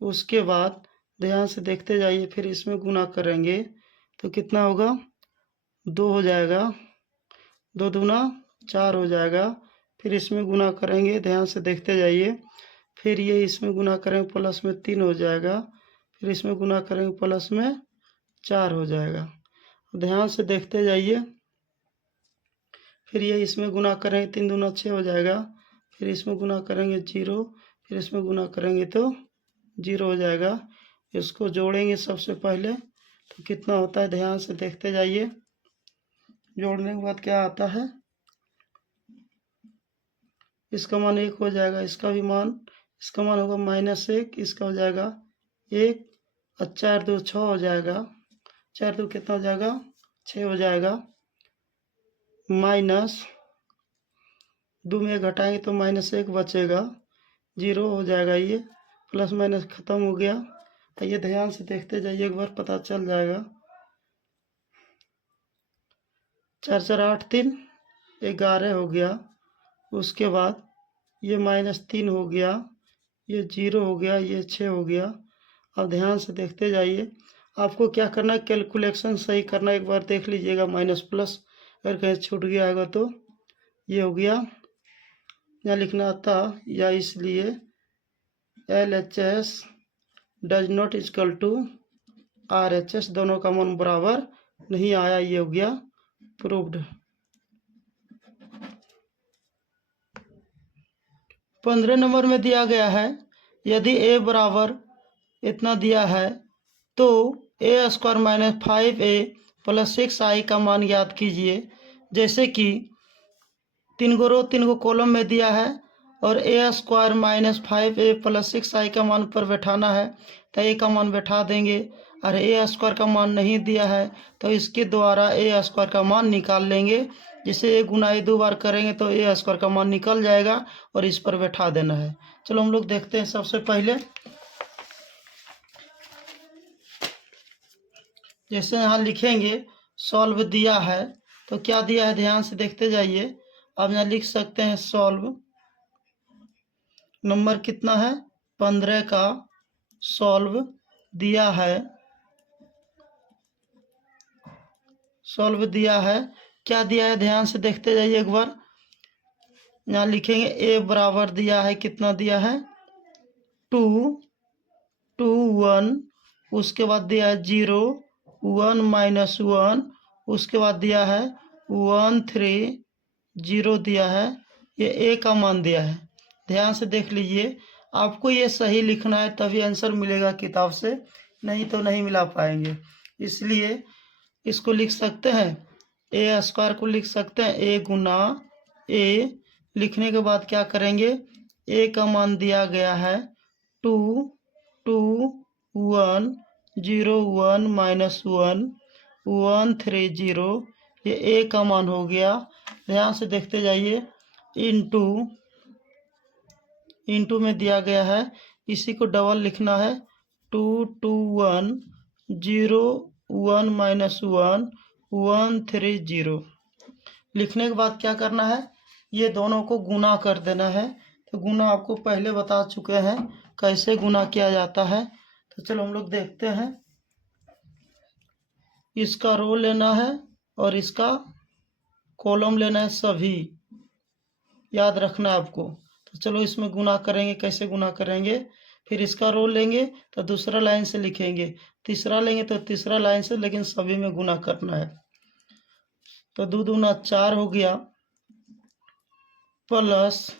उसके बाद ध्यान से देखते जाइए, फिर इसमें गुना करेंगे तो कितना होगा, 2 हो जाएगा, 2 दूना 4 हो जाएगा। फिर इसमें गुना करेंगे, ध्यान से देखते जाइए, फिर ये इसमें गुना करेंगे प्लस में 3 हो जाएगा। फिर इसमें गुना करेंगे प्लस में 4 हो जाएगा। ध्यान से देखते जाइए, फिर ये इसमें गुना करेंगे, 3 दूना 6 हो जाएगा। फिर इसमें गुना करेंगे 0, फिर इसमें गुना करेंगे तो 0 हो जाएगा। इसको जोड़ेंगे सबसे पहले तो कितना होता है, ध्यान से देखते जाइए। जोड़ने के बाद क्या आता है, इसका मान 1 हो जाएगा, इसका मान होगा -1, इसका हो जाएगा 1 और 4 2 6 हो जाएगा। 4 2 कितना हो जाएगा, 6 हो जाएगा। माइनस 2 में घटाएंगे तो -1 बचेगा, 0 हो जाएगा। ये प्लस माइनस खत्म हो गया। ये ध्यान से देखते जाइए, एक बार पता चल जाएगा। 4 4 8 3 11 हो गया। उसके बाद ये -3 हो गया, ये 0 हो गया, ये 6 हो गया। अब ध्यान से देखते जाइए, आपको क्या करना है, कैलकुलेशन सही करना। एक बार देख लीजिएगा, माइनस प्लस अगर कहीं छूट गया होगा तो ये हो गया। यहाँ लिखना था या इसलिए LHS does not equal to RHS, दोनों का मान बराबर नहीं आया। ये हो गया प्रूव्ड। 15 नंबर में दिया गया है, यदि a बराबर इतना दिया है तो a² - 5a + 6i का मान ज्ञात कीजिए। जैसे कि 3 गो रो 3 गो कॉलम में दिया है और a² - 5a + 6i का मान पर बैठाना है, तो a का मान बैठा देंगे। और a² का मान नहीं दिया है तो इसके द्वारा a² का मान निकाल लेंगे। जिसे a गुना a 2 बार करेंगे तो a² का मान निकल जाएगा और इस पर बैठा देना है। चलो हम लोग देखते हैं। सबसे पहले जैसे यहाँ लिखेंगे, सॉल्व दिया है तो क्या दिया है, ध्यान से देखते जाइए। अब यहाँ लिख सकते हैं सॉल्व, नंबर कितना है 15 का सॉल्व दिया है। सॉल्व दिया है, क्या दिया है, ध्यान से देखते जाइए एक बार। यहाँ लिखेंगे a बराबर दिया है, कितना दिया है 2 2 1, उसके बाद दिया है 0 1 -1, उसके बाद दिया है 1 3 0 दिया है। ये a का मान दिया है। ध्यान से देख लीजिए, आपको ये सही लिखना है तभी आंसर मिलेगा किताब से, नहीं तो नहीं मिला पाएंगे। इसलिए इसको लिख सकते हैं, a² को लिख सकते हैं a गुना a। लिखने के बाद क्या करेंगे, a का मान दिया गया है 2 2 1 0 1 -1 1 3 0, ये a का मान हो गया। ध्यान से देखते जाइए, इंटू में दिया गया है, इसी को डबल लिखना है 2 2 1 0 1 -1 1 3 0। लिखने के बाद क्या करना है, ये दोनों को गुना कर देना है। तो गुना आपको पहले बता चुके हैं कैसे गुना किया जाता है। तो चलो हम लोग देखते हैं। इसका रो लेना है और इसका कॉलम लेना है, सभी याद रखना है आपको। तो चलो इसमें गुना करेंगे, कैसे गुना करेंगे, फिर इसका रो लेंगे तो दूसरा लाइन से लिखेंगे, तीसरा लेंगे तो तीसरा लाइन से, लेकिन सभी में गुना करना है। तो 2 दूना 4 हो गया, प्लस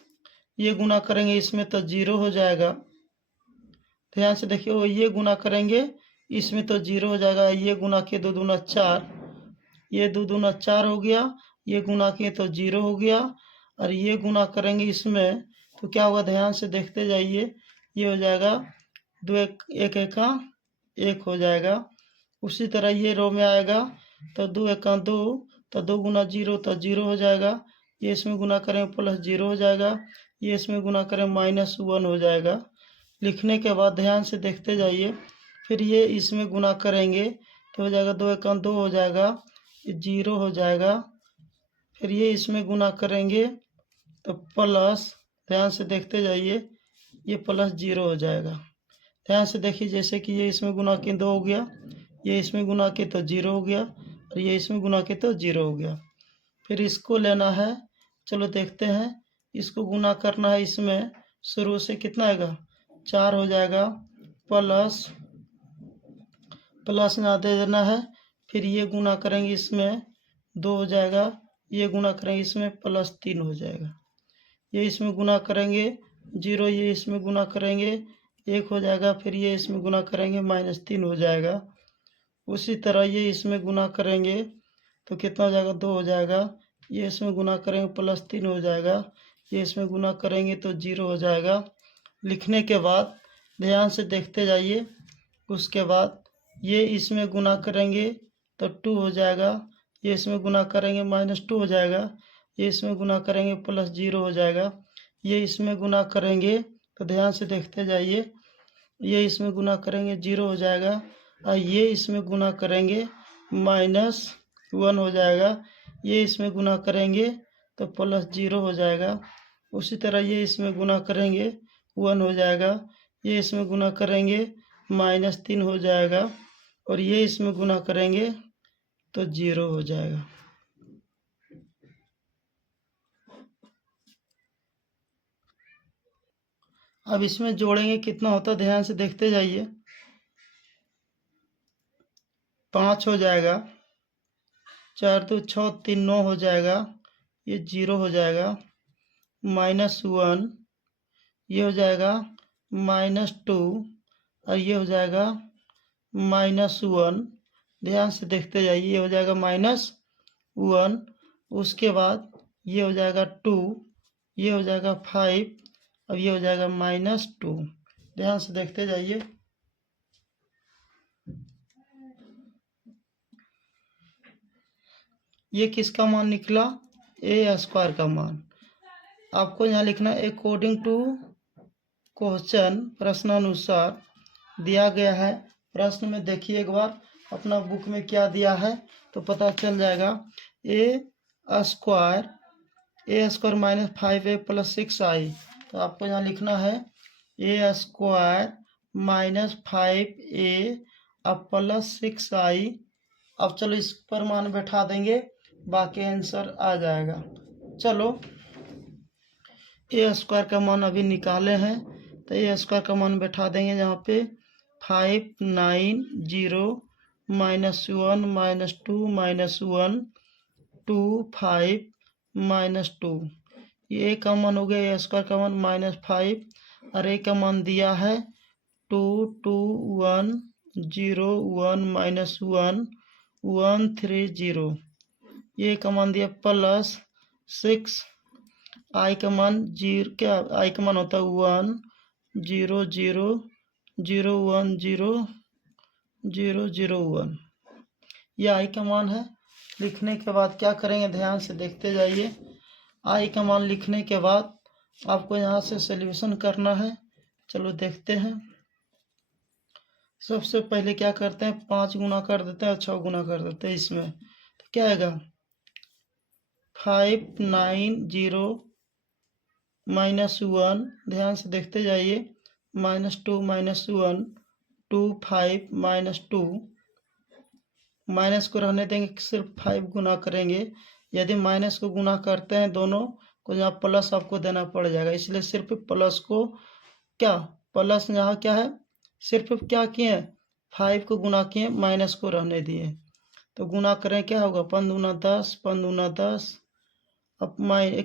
ये गुना करेंगे इसमें तो 0 हो जाएगा। ध्यान से देखिए, वो ये गुना करेंगे इसमें तो 0 हो जाएगा। ये गुना किए 2 दूना 4, ये 2 दूना 4 हो गया, ये गुना किए तो 0 हो गया। और ये गुना करेंगे इसमें तो क्या होगा, ध्यान से देखते जाइए, ये हो जाएगा 2 1 1 1 हो जाएगा। उसी तरह ये रो में आएगा तो 2 1 2, तो 2 गुना 0 तो 0 हो जाएगा। ये इसमें गुना करें प्लस 0 हो जाएगा, ये इसमें गुना करें -1 हो जाएगा। लिखने के बाद ध्यान से देखते जाइए, फिर ये इसमें गुना करेंगे तो हो जाएगा 2 1 2 हो जाएगा, 0 हो जाएगा। फिर ये इसमें गुना करेंगे तो प्लस, ध्यान से देखते जाइए, ये प्लस 0 हो जाएगा। ध्यान से देखिए, जैसे कि ये इसमें गुना के 2 हो गया, ये इसमें गुना के तो 0 हो गया, और ये इसमें गुना के तो 0 हो गया। फिर इसको लेना है, चलो देखते हैं। इसको गुना करना है, इसमें शुरू से कितना आएगा, 4 हो जाएगा, प्लस यहाँ दे देना है। फिर ये गुना करेंगे, इसमें 2 हो जाएगा, ये गुना करेंगे इसमें प्लस 3 हो जाएगा। ये इसमें गुना करेंगे 0, ये इसमें गुना करेंगे 1 हो जाएगा। फिर ये इसमें गुना करेंगे -3 हो जाएगा। उसी तरह ये इसमें गुना करेंगे तो कितना हो जाएगा, 2 हो जाएगा। ये इसमें गुना करेंगे +3 हो जाएगा। ये इसमें गुना करेंगे तो 0 हो जाएगा। लिखने के बाद ध्यान से देखते जाइए। उसके बाद ये इसमें गुना करेंगे तो 2 हो जाएगा। ये इसमें गुना करेंगे -2 हो जाएगा। ये इसमें गुना करेंगे +0 हो जाएगा। ये इसमें गुना करेंगे तो ध्यान से देखते जाइए, ये इसमें गुना करेंगे 0 हो जाएगा, और ये इसमें गुना करेंगे -1 हो जाएगा। ये इसमें गुना करेंगे तो +0 हो जाएगा। उसी तरह ये इसमें गुना करेंगे 1 हो जाएगा। ये इसमें गुना करेंगे -3 हो जाएगा, और ये इसमें गुना करेंगे तो 0 हो जाएगा। अब इसमें जोड़ेंगे कितना होता है, ध्यान से देखते जाइए। 5 हो जाएगा, 4 2 6 3 9 हो जाएगा। ये 0 हो जाएगा, -1, ये हो जाएगा -2, और ये हो जाएगा -1। ध्यान से देखते जाइए, ये हो जाएगा -1। उसके बाद ये हो जाएगा 2, ये हो जाएगा 5, अब ये हो जाएगा -2। ध्यान से देखते जाइए। ये किसका मान निकला, a² का मान। आपको यहाँ लिखना है अकॉर्डिंग टू क्वेश्चन, प्रश्नानुसार दिया गया है। प्रश्न में देखिए एक बार अपना बुक में क्या दिया है तो पता चल जाएगा। a² -5a + 6i, तो आपको यहाँ लिखना है a² -5a + 6i। अब चलो इस पर मान बैठा देंगे, बाकी आंसर आ जाएगा। चलो a² का मान अभी निकाले हैं, तो a² का मान बैठा देंगे यहाँ पे 5 9 0 -1 -2 -1 2 5 -2। ये a का मान हो गया, a² का मान -5, और a का मान दिया है 2 2 1 0 1 -1 1 3 0। ये का मान दिया +6, i का मान 0, क्या i का मान होता है 1 0 0 0 1 0 0 0 1। ये i का मान है। लिखने के बाद क्या करेंगे, ध्यान से देखते जाइए। i का मान लिखने के बाद आपको यहाँ से सॉल्यूशन करना है। चलो देखते हैं। सबसे पहले क्या करते हैं, 5 गुना कर देते हैं और 6 गुना कर देते हैं इसमें, तो क्या आएगा 5 9 0 -1। ध्यान से देखते जाइए, -2 -1 2 5 -2। माइनस को रहने देंगे, सिर्फ 5 गुना करेंगे। यदि माइनस को गुना करते हैं दोनों को, यहाँ प्लस आपको देना पड़ जाएगा, इसलिए सिर्फ प्लस को, क्या प्लस यहाँ क्या है, सिर्फ क्या किए 5 को गुना किए, माइनस को रहने दिए। तो गुना करें, क्या होगा 5 दूना 10 5 दूना 10। अब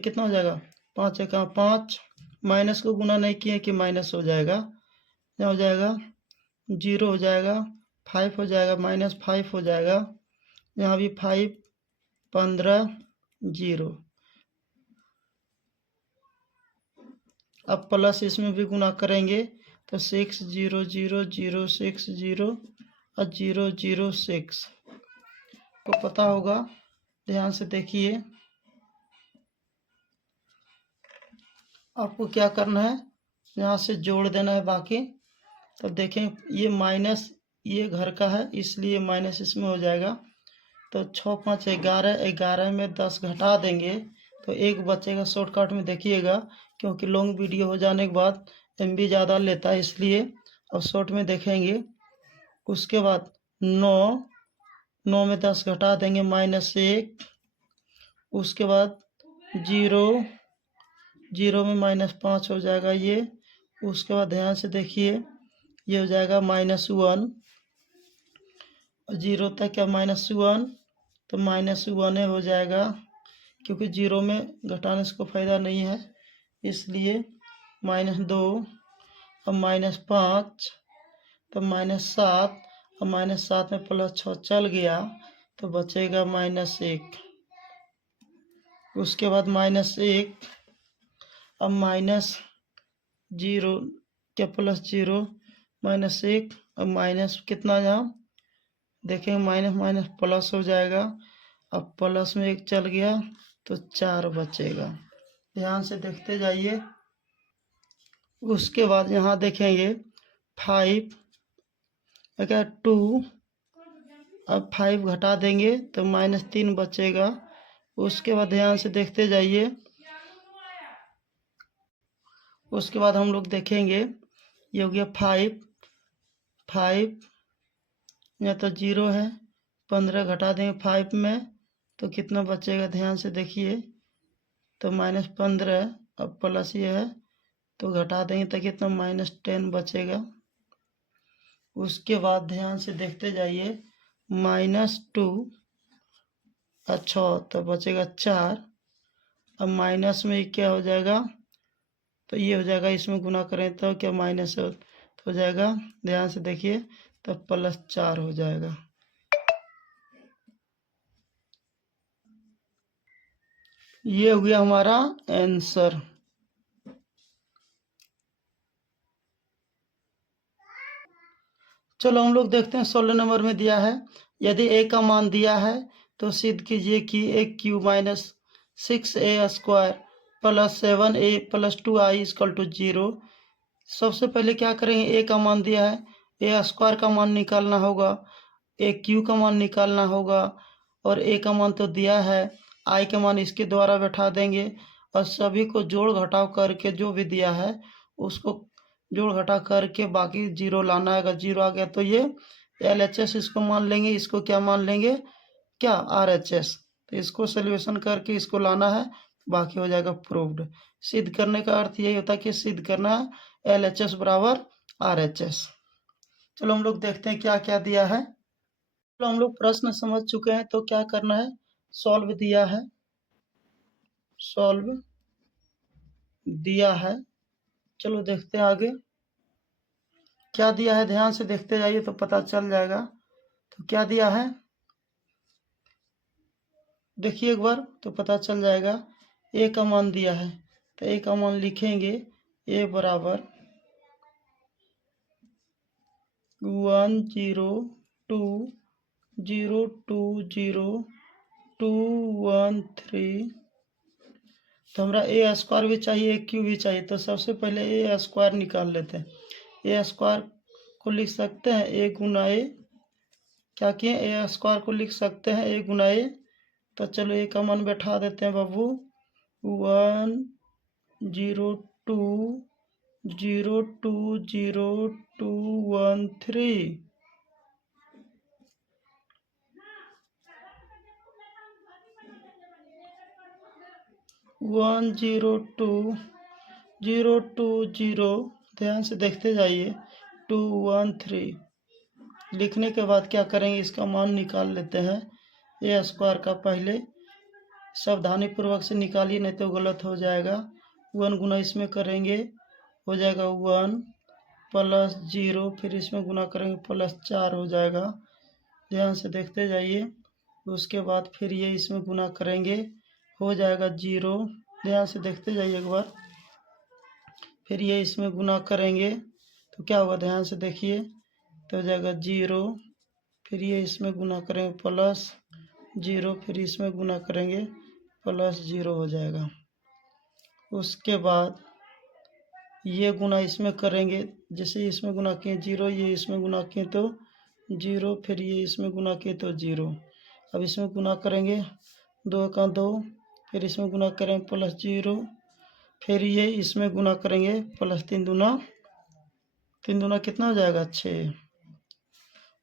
कितना हो जाएगा 5 1 5। माइनस को गुना नहीं किए कि माइनस हो जाएगा, यहाँ हो जाएगा 0 हो जाएगा, 5 हो जाएगा -5 हो जाएगा, यहाँ भी 5 15 0। अब प्लस इसमें भी गुना करेंगे तो 6 0 0 0 6 0 और 0 0 6 को पता होगा। ध्यान से देखिए, आपको क्या करना है, यहाँ से जोड़ देना है बाकी। तब देखें, ये माइनस ये घर का है, इसलिए माइनस इसमें हो जाएगा। तो 6 5 11, 11 में 10 घटा देंगे तो एक बचेगा। शॉर्टकट में देखिएगा, क्योंकि लॉन्ग वीडियो हो जाने के बाद MB ज़्यादा लेता है, इसलिए अब शॉर्ट में देखेंगे। उसके बाद 9 में 10 घटा देंगे -1। उसके बाद 0 में -5 हो जाएगा ये। उसके बाद ध्यान से देखिए, ये हो जाएगा -1। 0 तक क्या -1, तो -1 हो जाएगा, क्योंकि 0 में घटाने से कोई फायदा नहीं है, इसलिए -2। अब -5, तो -7। अब -7 में +6 चल गया, तो बचेगा -1। उसके बाद -1। अब -0 क्या +0 -1। अब माइनस कितना यहाँ देखेंगे, माइनस प्लस हो जाएगा। अब प्लस में 1 चल गया, तो 4 बचेगा। ध्यान से देखते जाइए। उसके बाद यहाँ देखेंगे 5 क्या 2। अब 5 घटा देंगे तो -3 बचेगा। उसके बाद ध्यान से देखते जाइए। उसके बाद हम लोग देखेंगे, ये हो गया 5 या तो 0 है, 15 घटा देंगे 5 में, तो कितना बचेगा ध्यान से देखिए, तो -15। अब प्लस ये है, तो घटा देंगे तो कितना -10 बचेगा। उसके बाद ध्यान से देखते जाइए, -2 अच्छा, तो बचेगा 4। अब माइनस में क्या हो जाएगा, तो ये हो जाएगा, इसमें गुना करें तो क्या माइनस हो जाएगा। ध्यान से देखिए, तो +4 हो जाएगा। ये हो गया हमारा आंसर। चलो हम लोग देखते हैं 16 नंबर में दिया है, यदि a का मान दिया है तो सिद्ध कीजिए कि a³ - 6a² + 7a + 2i = 0। सबसे पहले क्या करेंगे, a का मान दिया है, a² का मान निकालना होगा, a³ का मान निकालना होगा, और a का मान तो दिया है, i का मान इसके द्वारा बैठा देंगे, और सभी को जोड़ घटाव करके जो भी दिया है उसको जोड़ घटा करके बाकी 0 लाना है। अगर 0 आ गया तो ये LHS इसको मान लेंगे, इसको क्या मान लेंगे, क्या RHS। तो इसको सोल्यूशन करके इसको लाना है, बाकी हो जाएगा प्रूव्ड। सिद्ध करने का अर्थ यही होता है कि सिद्ध करना है LHS बराबर RHS। चलो हम लोग देखते हैं क्या क्या दिया है। चलो हम लोग प्रश्न समझ चुके हैं, तो क्या करना है, सॉल्व दिया है, सॉल्व दिया है। चलो देखते हैं आगे क्या दिया है, ध्यान से देखते जाइए तो पता चल जाएगा। तो क्या दिया है देखिए एक बार, तो पता चल जाएगा। a का मान दिया है, तो a का मान लिखेंगे, a बराबर 1020213। तो हमरा a² भी चाहिए, a³ भी चाहिए, तो सबसे पहले a² निकाल लेते हैं। a² को लिख सकते हैं a गुना a, क्या किए, a² को लिख सकते हैं a गुना a। तो चलो a का मान बैठा देते हैं बाबू, 102020213। 1020220, ध्यान से देखते जाइए, 213। लिखने के बाद क्या करेंगे, इसका मान निकाल लेते हैं a² का। पहले सावधानी पूर्वक से निकालिए, नहीं तो गलत हो जाएगा। 1 गुना इसमें करेंगे, हो जाएगा 1 + 0, फिर इसमें गुना करेंगे +4 हो जाएगा। ध्यान से देखते जाइए। उसके बाद फिर ये इसमें गुना करेंगे, हो जाएगा 0। ध्यान से देखते जाइए एक बार। फिर ये इसमें गुना करेंगे तो क्या होगा, ध्यान से देखिए, तो हो जाएगा 0। फिर ये इसमें गुना करेंगे +0, फिर इसमें गुना करेंगे +0 हो जाएगा। उसके बाद ये गुना इसमें करेंगे, जैसे इसमें गुना किए 0, ये इसमें गुना किए तो 0, फिर ये इसमें गुना किए तो 0। अब इसमें गुना करेंगे, 2 का 2, फिर इसमें गुना करेंगे प्लस 0, फिर ये इसमें गुना करेंगे प्लस 3 दूना कितना हो जाएगा 6।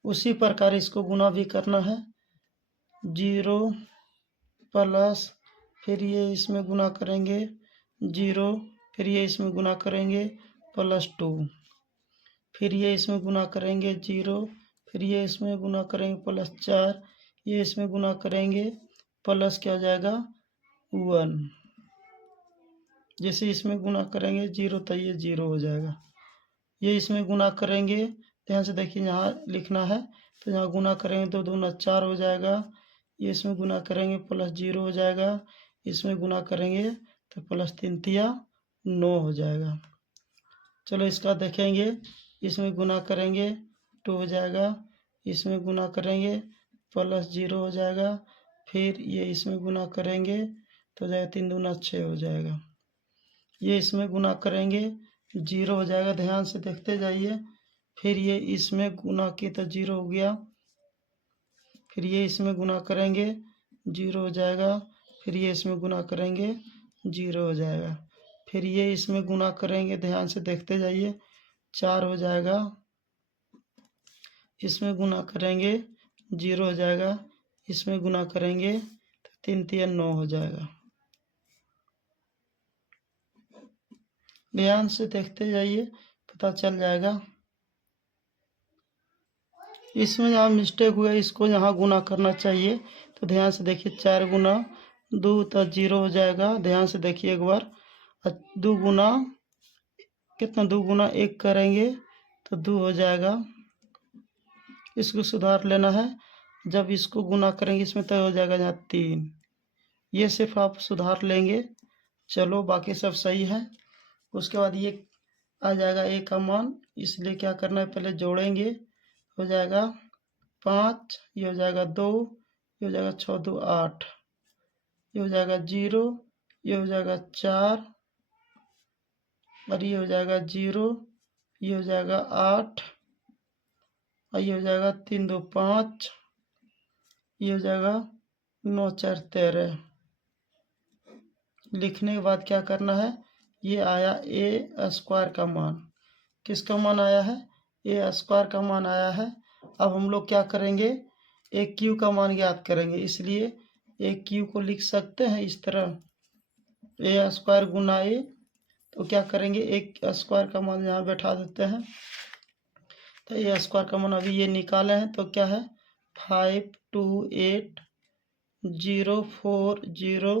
उसी प्रकार इसको गुना भी करना है 0 प्लस, फिर ये इसमें गुना करेंगे 0, फिर ये इसमें गुना करेंगे प्लस 2, फिर ये इसमें गुना करेंगे 0, फिर ये इसमें गुना करेंगे प्लस 4, ये इसमें गुना करेंगे प्लस क्या हो जाएगा 1। जैसे इसमें गुना करेंगे 0 तो ये 0 हो जाएगा। ये इसमें गुना करेंगे, ध्यान से देखिए यहाँ लिखना है, तो यहाँ गुना करेंगे तो 2 दूना 4 हो जाएगा। ये इसमें गुना करेंगे प्लस 0 हो जाएगा, इसमें गुना करेंगे तो प्लस 3 तिया 9 हो जाएगा। चलो इसका देखेंगे, इसमें गुना करेंगे 2 हो जाएगा, इसमें गुना करेंगे प्लस 0 हो जाएगा, फिर ये इसमें गुना करेंगे तो जाएगा 3 दूना 6 हो जाएगा। ये इसमें गुना करेंगे 0 हो जाएगा, ध्यान से देखते जाइए। फिर ये इसमें गुना की तो 0 हो गया, फिर ये इसमें गुना करेंगे 0 हो जाएगा, फिर ये इसमें गुना करेंगे 0 हो जाएगा, फिर ये इसमें गुना करेंगे, ध्यान से देखते जाइए 4 हो जाएगा, इसमें गुना करेंगे 0 हो जाएगा, इसमें गुना करेंगे तो 3 तिया 9 हो जाएगा। ध्यान से देखते जाइए, पता चल जाएगा। इसमें जहाँ मिस्टेक हुआ इसको यहाँ गुना करना चाहिए, तो ध्यान से देखिए 4 गुना 2 तो 0 हो जाएगा। ध्यान से देखिए एक बार, 2 गुना कितना 2 गुना 1 करेंगे तो 2 हो जाएगा। इसको सुधार लेना है, जब इसको गुना करेंगे इसमें तो हो जाएगा यहाँ 3। ये सिर्फ आप सुधार लेंगे, चलो बाकी सब सही है। उसके बाद ये आ जाएगा a का मान, इसलिए क्या करना है पहले जोड़ेंगे, हो जाएगा 5, ये हो जाएगा 2, ये हो जाएगा 6 2 8, ये हो जाएगा 0, ये हो जाएगा 4, और ये हो जाएगा 0, ये हो जाएगा 8, और ये हो जाएगा 3 2 5, ये हो जाएगा 9 4 13। लिखने के बाद क्या करना है, ये आया a स्क्वायर का मान। किसका मान आया है, a स्क्वायर का मान आया है। अब हम लोग क्या करेंगे, एक क्यू का मान ज्ञात करेंगे, इसलिए एक क्यू को लिख सकते हैं इस तरह, a स्क्वायर गुना a। तो क्या करेंगे, एक स्क्वायर का मान यहाँ बैठा देते हैं, तो a स्क्वायर का मान अभी ये निकाले हैं, तो क्या है 5 2 8 0 4 0,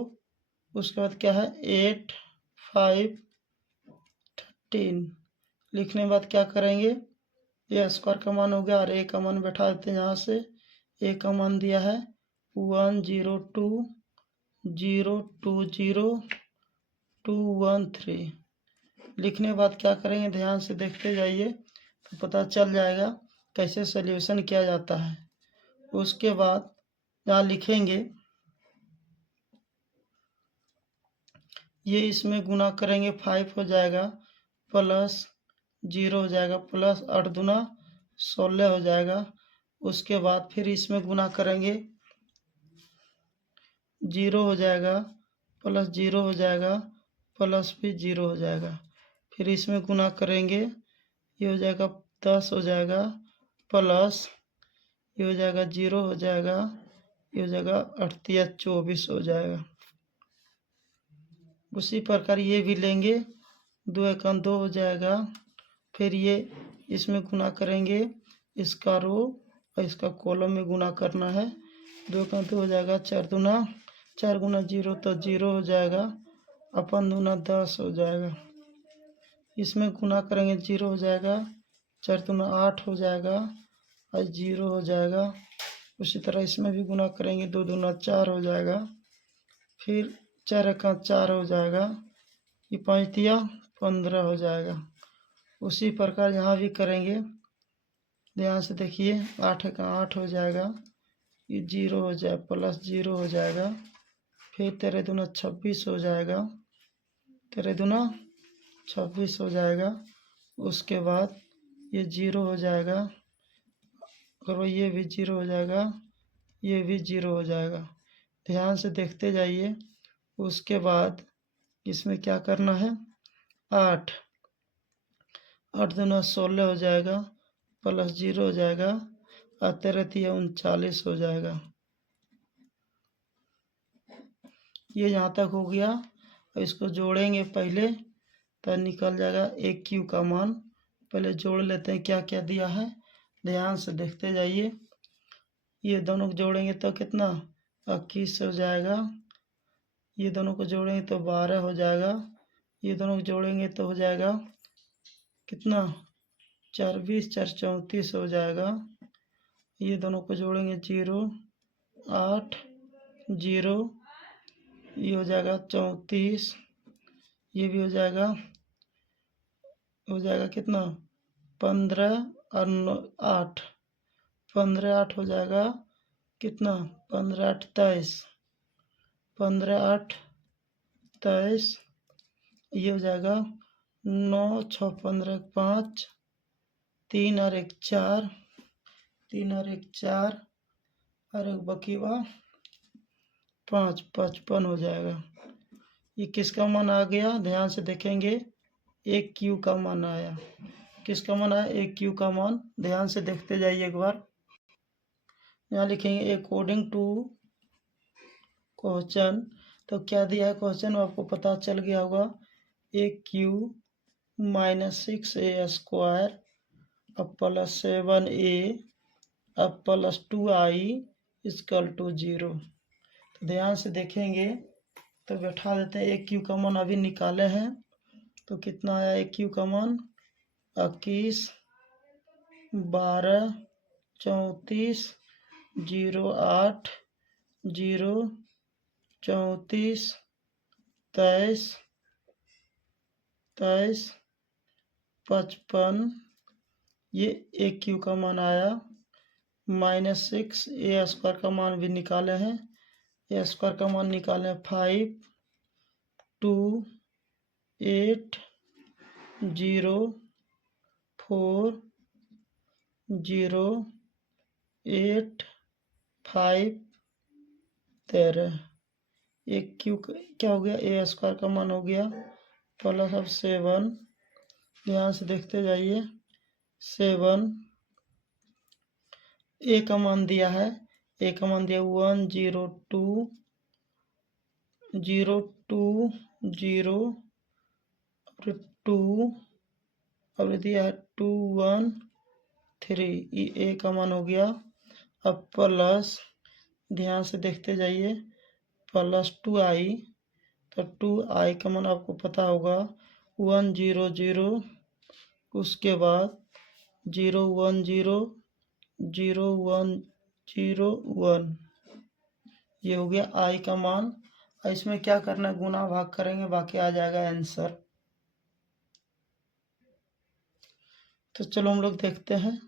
उसके बाद क्या है 8 5 13। लिखने के बाद क्या करेंगे, ये स्क्वायर का मान हो गया और a का मान बैठा देते हैं यहाँ से। a का मान दिया है 1 0 2 0 2 0 2 1 3। लिखने के बाद क्या करेंगे, ध्यान से देखते जाइए तो पता चल जाएगा कैसे सॉल्यूशन किया जाता है। उसके बाद यहाँ लिखेंगे, ये इसमें गुना करेंगे 5 हो जाएगा, प्लस 0 हो जाएगा, प्लस 8 दूना 16 हो जाएगा। उसके बाद फिर इसमें गुना करेंगे 0 हो जाएगा, प्लस 0 हो जाएगा, प्लस भी 0 हो जाएगा। फिर इसमें गुना करेंगे, ये हो जाएगा 10 हो जाएगा, प्लस ये हो जाएगा 0 हो जाएगा, ये हो जाएगा 8 या 24 हो जाएगा। उसी प्रकार ये भी लेंगे, 2 1 2 हो जाएगा। फिर ये इसमें गुना करेंगे, इसका रो और इसका कॉलम में गुना करना है। 2 1 2 हो जाएगा, 4 दूना 4 गुना 0 तो 0 हो जाएगा, अपन दूना 10 हो जाएगा। इसमें गुना करेंगे 0 हो जाएगा, 4 दूना 8 हो जाएगा और 0 हो जाएगा। उसी तरह इसमें भी गुना करेंगे, 2 दूना 4 हो जाएगा, फिर 4 1 4 हो जाएगा, ये 5 तिया 15 हो जाएगा। उसी प्रकार यहाँ भी करेंगे, ध्यान से देखिए 8 1 8 हो जाएगा, ये 0 हो जाए, प्लस 0 हो जाएगा, फिर 13 दूना 26 हो जाएगा, 13 दूना 26 हो जाएगा। उसके बाद ये 0 हो जाएगा, और ये भी 0 हो जाएगा, ये भी 0 हो जाएगा। ध्यान से देखते जाइए, उसके बाद इसमें क्या करना है, 8 8 दूना 16 हो जाएगा, प्लस 0 हो जाएगा, और 39 हो जाएगा। ये यहाँ तक हो गया। और इसको जोड़ेंगे पहले तो निकल जाएगा एक क्यू का मान। पहले जोड़ लेते हैं क्या क्या दिया है, ध्यान से देखते जाइए। ये दोनों को जोड़ेंगे तो कितना 21 हो जाएगा। ये दोनों को जोड़ेंगे तो 12 हो जाएगा। ये दोनों को जोड़ेंगे तो हो जाएगा कितना 4 20 4 34 हो जाएगा। ये दोनों को जोड़ेंगे 0 8 0, ये हो जाएगा 34। ये भी हो जाएगा कितना 15 और 8, 15 8 हो जाएगा कितना 15 8 23, 15 8 23। ये हो जाएगा 9 6 15 5, 3 और 1 4, 3 और 1 4, और एक बकीवा 5, 55 हो जाएगा। ये किसका मान आ गया, ध्यान से देखेंगे। एक क्यू का मान आया। किसका मान आया, एक क्यू का मान। ध्यान से देखते जाइए एक बार। यहाँ लिखेंगे अकॉर्डिंग टू क्वेश्चन। तो क्या दिया है क्वेश्चन, आपको पता चल गया होगा। एक क्यू -6a² अब प्लस 7a अब प्लस 2i इक्वल टू 0। तो ध्यान से देखेंगे तो बैठा देते हैं। एक क्यू का मान अभी निकाले हैं तो कितना आया एक क्यू का मान 21 12 34 0 8 0 34 23 23 55। ये एक क्यू का मान आया। -6 a² का मान भी निकाले हैं। a² का मान निकाले 5 2 8 0 4 0 8 5 13। एक क्यू क्या हो गया, a² का मान हो गया प्लस अब 7। ध्यान से देखते जाइए। 7 ए का मान दिया है, ए का मान दिया 1 0 2 0 2 0 और 2 और दिया है 2 1 3। ये ए का मान हो गया। अब प्लस ध्यान से देखते जाइए प्लस 2i। तो 2i का मान आपको पता होगा 1 0 0, उसके बाद 0 1 0 0 1 0 1। ये हो गया i का मान। इसमें क्या करना है, गुना भाग करेंगे, बाकी आ जाएगा आंसर। तो चलो हम लोग देखते हैं।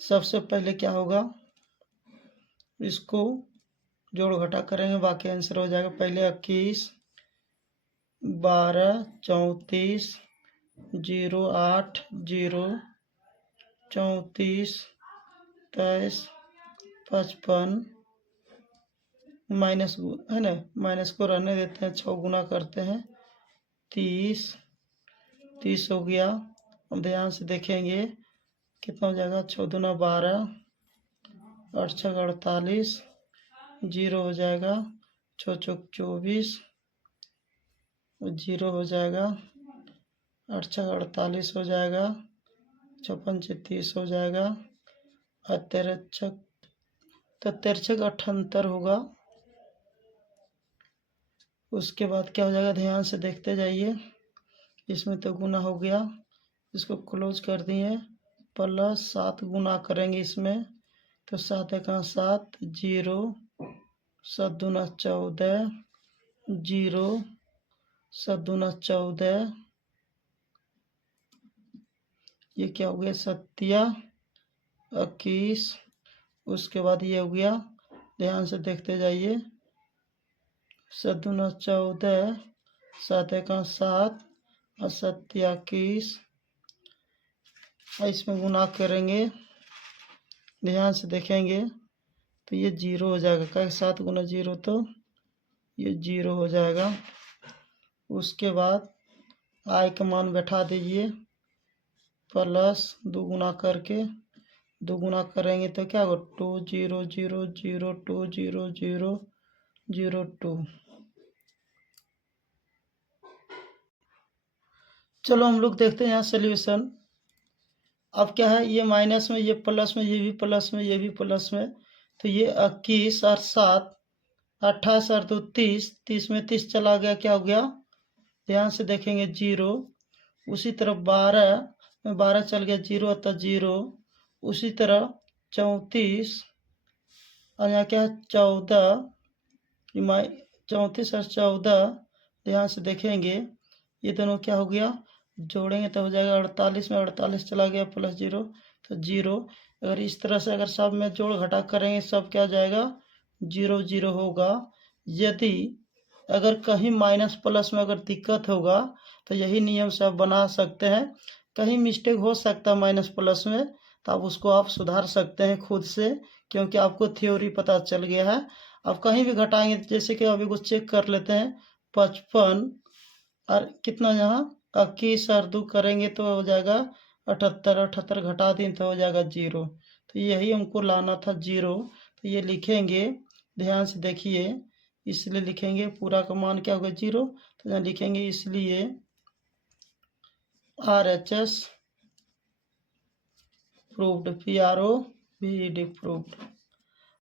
सबसे पहले क्या होगा, इसको जोड़ घटा करेंगे, बाकी आंसर हो जाएगा। पहले 21 12 34 0 8 0 34 23 55। माइनस है ना, माइनस को रहने देते हैं, 6 गुना करते हैं 30 हो गया। अब ध्यान से देखेंगे कितना हो जाएगा, 6 दूना 12 8 6 48, 0 हो जाएगा, 6 चौक 24, 0 हो जाएगा, 8 6 48 हो जाएगा, 6 5 30 हो जाएगा, और 13 6 78 होगा। उसके बाद क्या हो जाएगा, ध्यान से देखते जाइए। इसमें तो गुना हो गया, इसको क्लोज कर दिए। प्लस 7 गुना करेंगे इसमें, तो 7 1 7 0 7 दूना 14 0 7 दूना 14। ये क्या हो गया 7 21। उसके बाद ये हो गया, ध्यान से देखते जाइए। 7 दूना 14 7 1 7 और 7 21। इसमें गुना करेंगे, ध्यान से देखेंगे तो ये 0 हो जाएगा। क्या 7 गुना 0 तो ये 0 हो जाएगा। उसके बाद आई का मान बैठा दीजिए, प्लस 2 गुना करके, 2 गुना करेंगे तो क्या होगा 2 0 0 0 2 0 0 0 2। चलो हम लोग देखते हैं यहाँ सोल्यूशन। अब क्या है, ये माइनस में, ये प्लस में, ये भी प्लस में, ये भी प्लस में, तो ये 21 और 7 28 और 2 30, 30 में 30 चला गया, क्या हो गया, ध्यान से देखेंगे 0। उसी तरह 12 में 12 चल गया 0 अतः 0। उसी तरह 34 और यहाँ क्या है 14, 34 और 14 ध्यान से देखेंगे, ये दोनों क्या हो गया, जोड़ेंगे तो हो जाएगा 48 में 48 चला गया प्लस 0 तो 0। अगर इस तरह से अगर सब में जोड़ घटा करेंगे सब क्या जाएगा 0 0 होगा। यदि अगर कहीं माइनस प्लस में अगर दिक्कत होगा तो यही नियम से आप बना सकते हैं। कहीं मिस्टेक हो सकता है माइनस प्लस में, तो आप उसको आप सुधार सकते हैं खुद से, क्योंकि आपको थ्योरी पता चल गया है। अब कहीं भी घटाएंगे, जैसे कि अभी कुछ चेक कर लेते हैं, 55 और कितना यहाँ 21 और 2 करेंगे तो हो जाएगा 78, 78 घटा दें तो हो जाएगा 0। तो यही हमको लाना था 0, तो ये लिखेंगे, ध्यान से देखिए, इसलिए लिखेंगे पूरा का मान क्या होगा 0, तो यहाँ लिखेंगे इसलिए RHS प्रूव्ड, PROVED प्रूव्ड।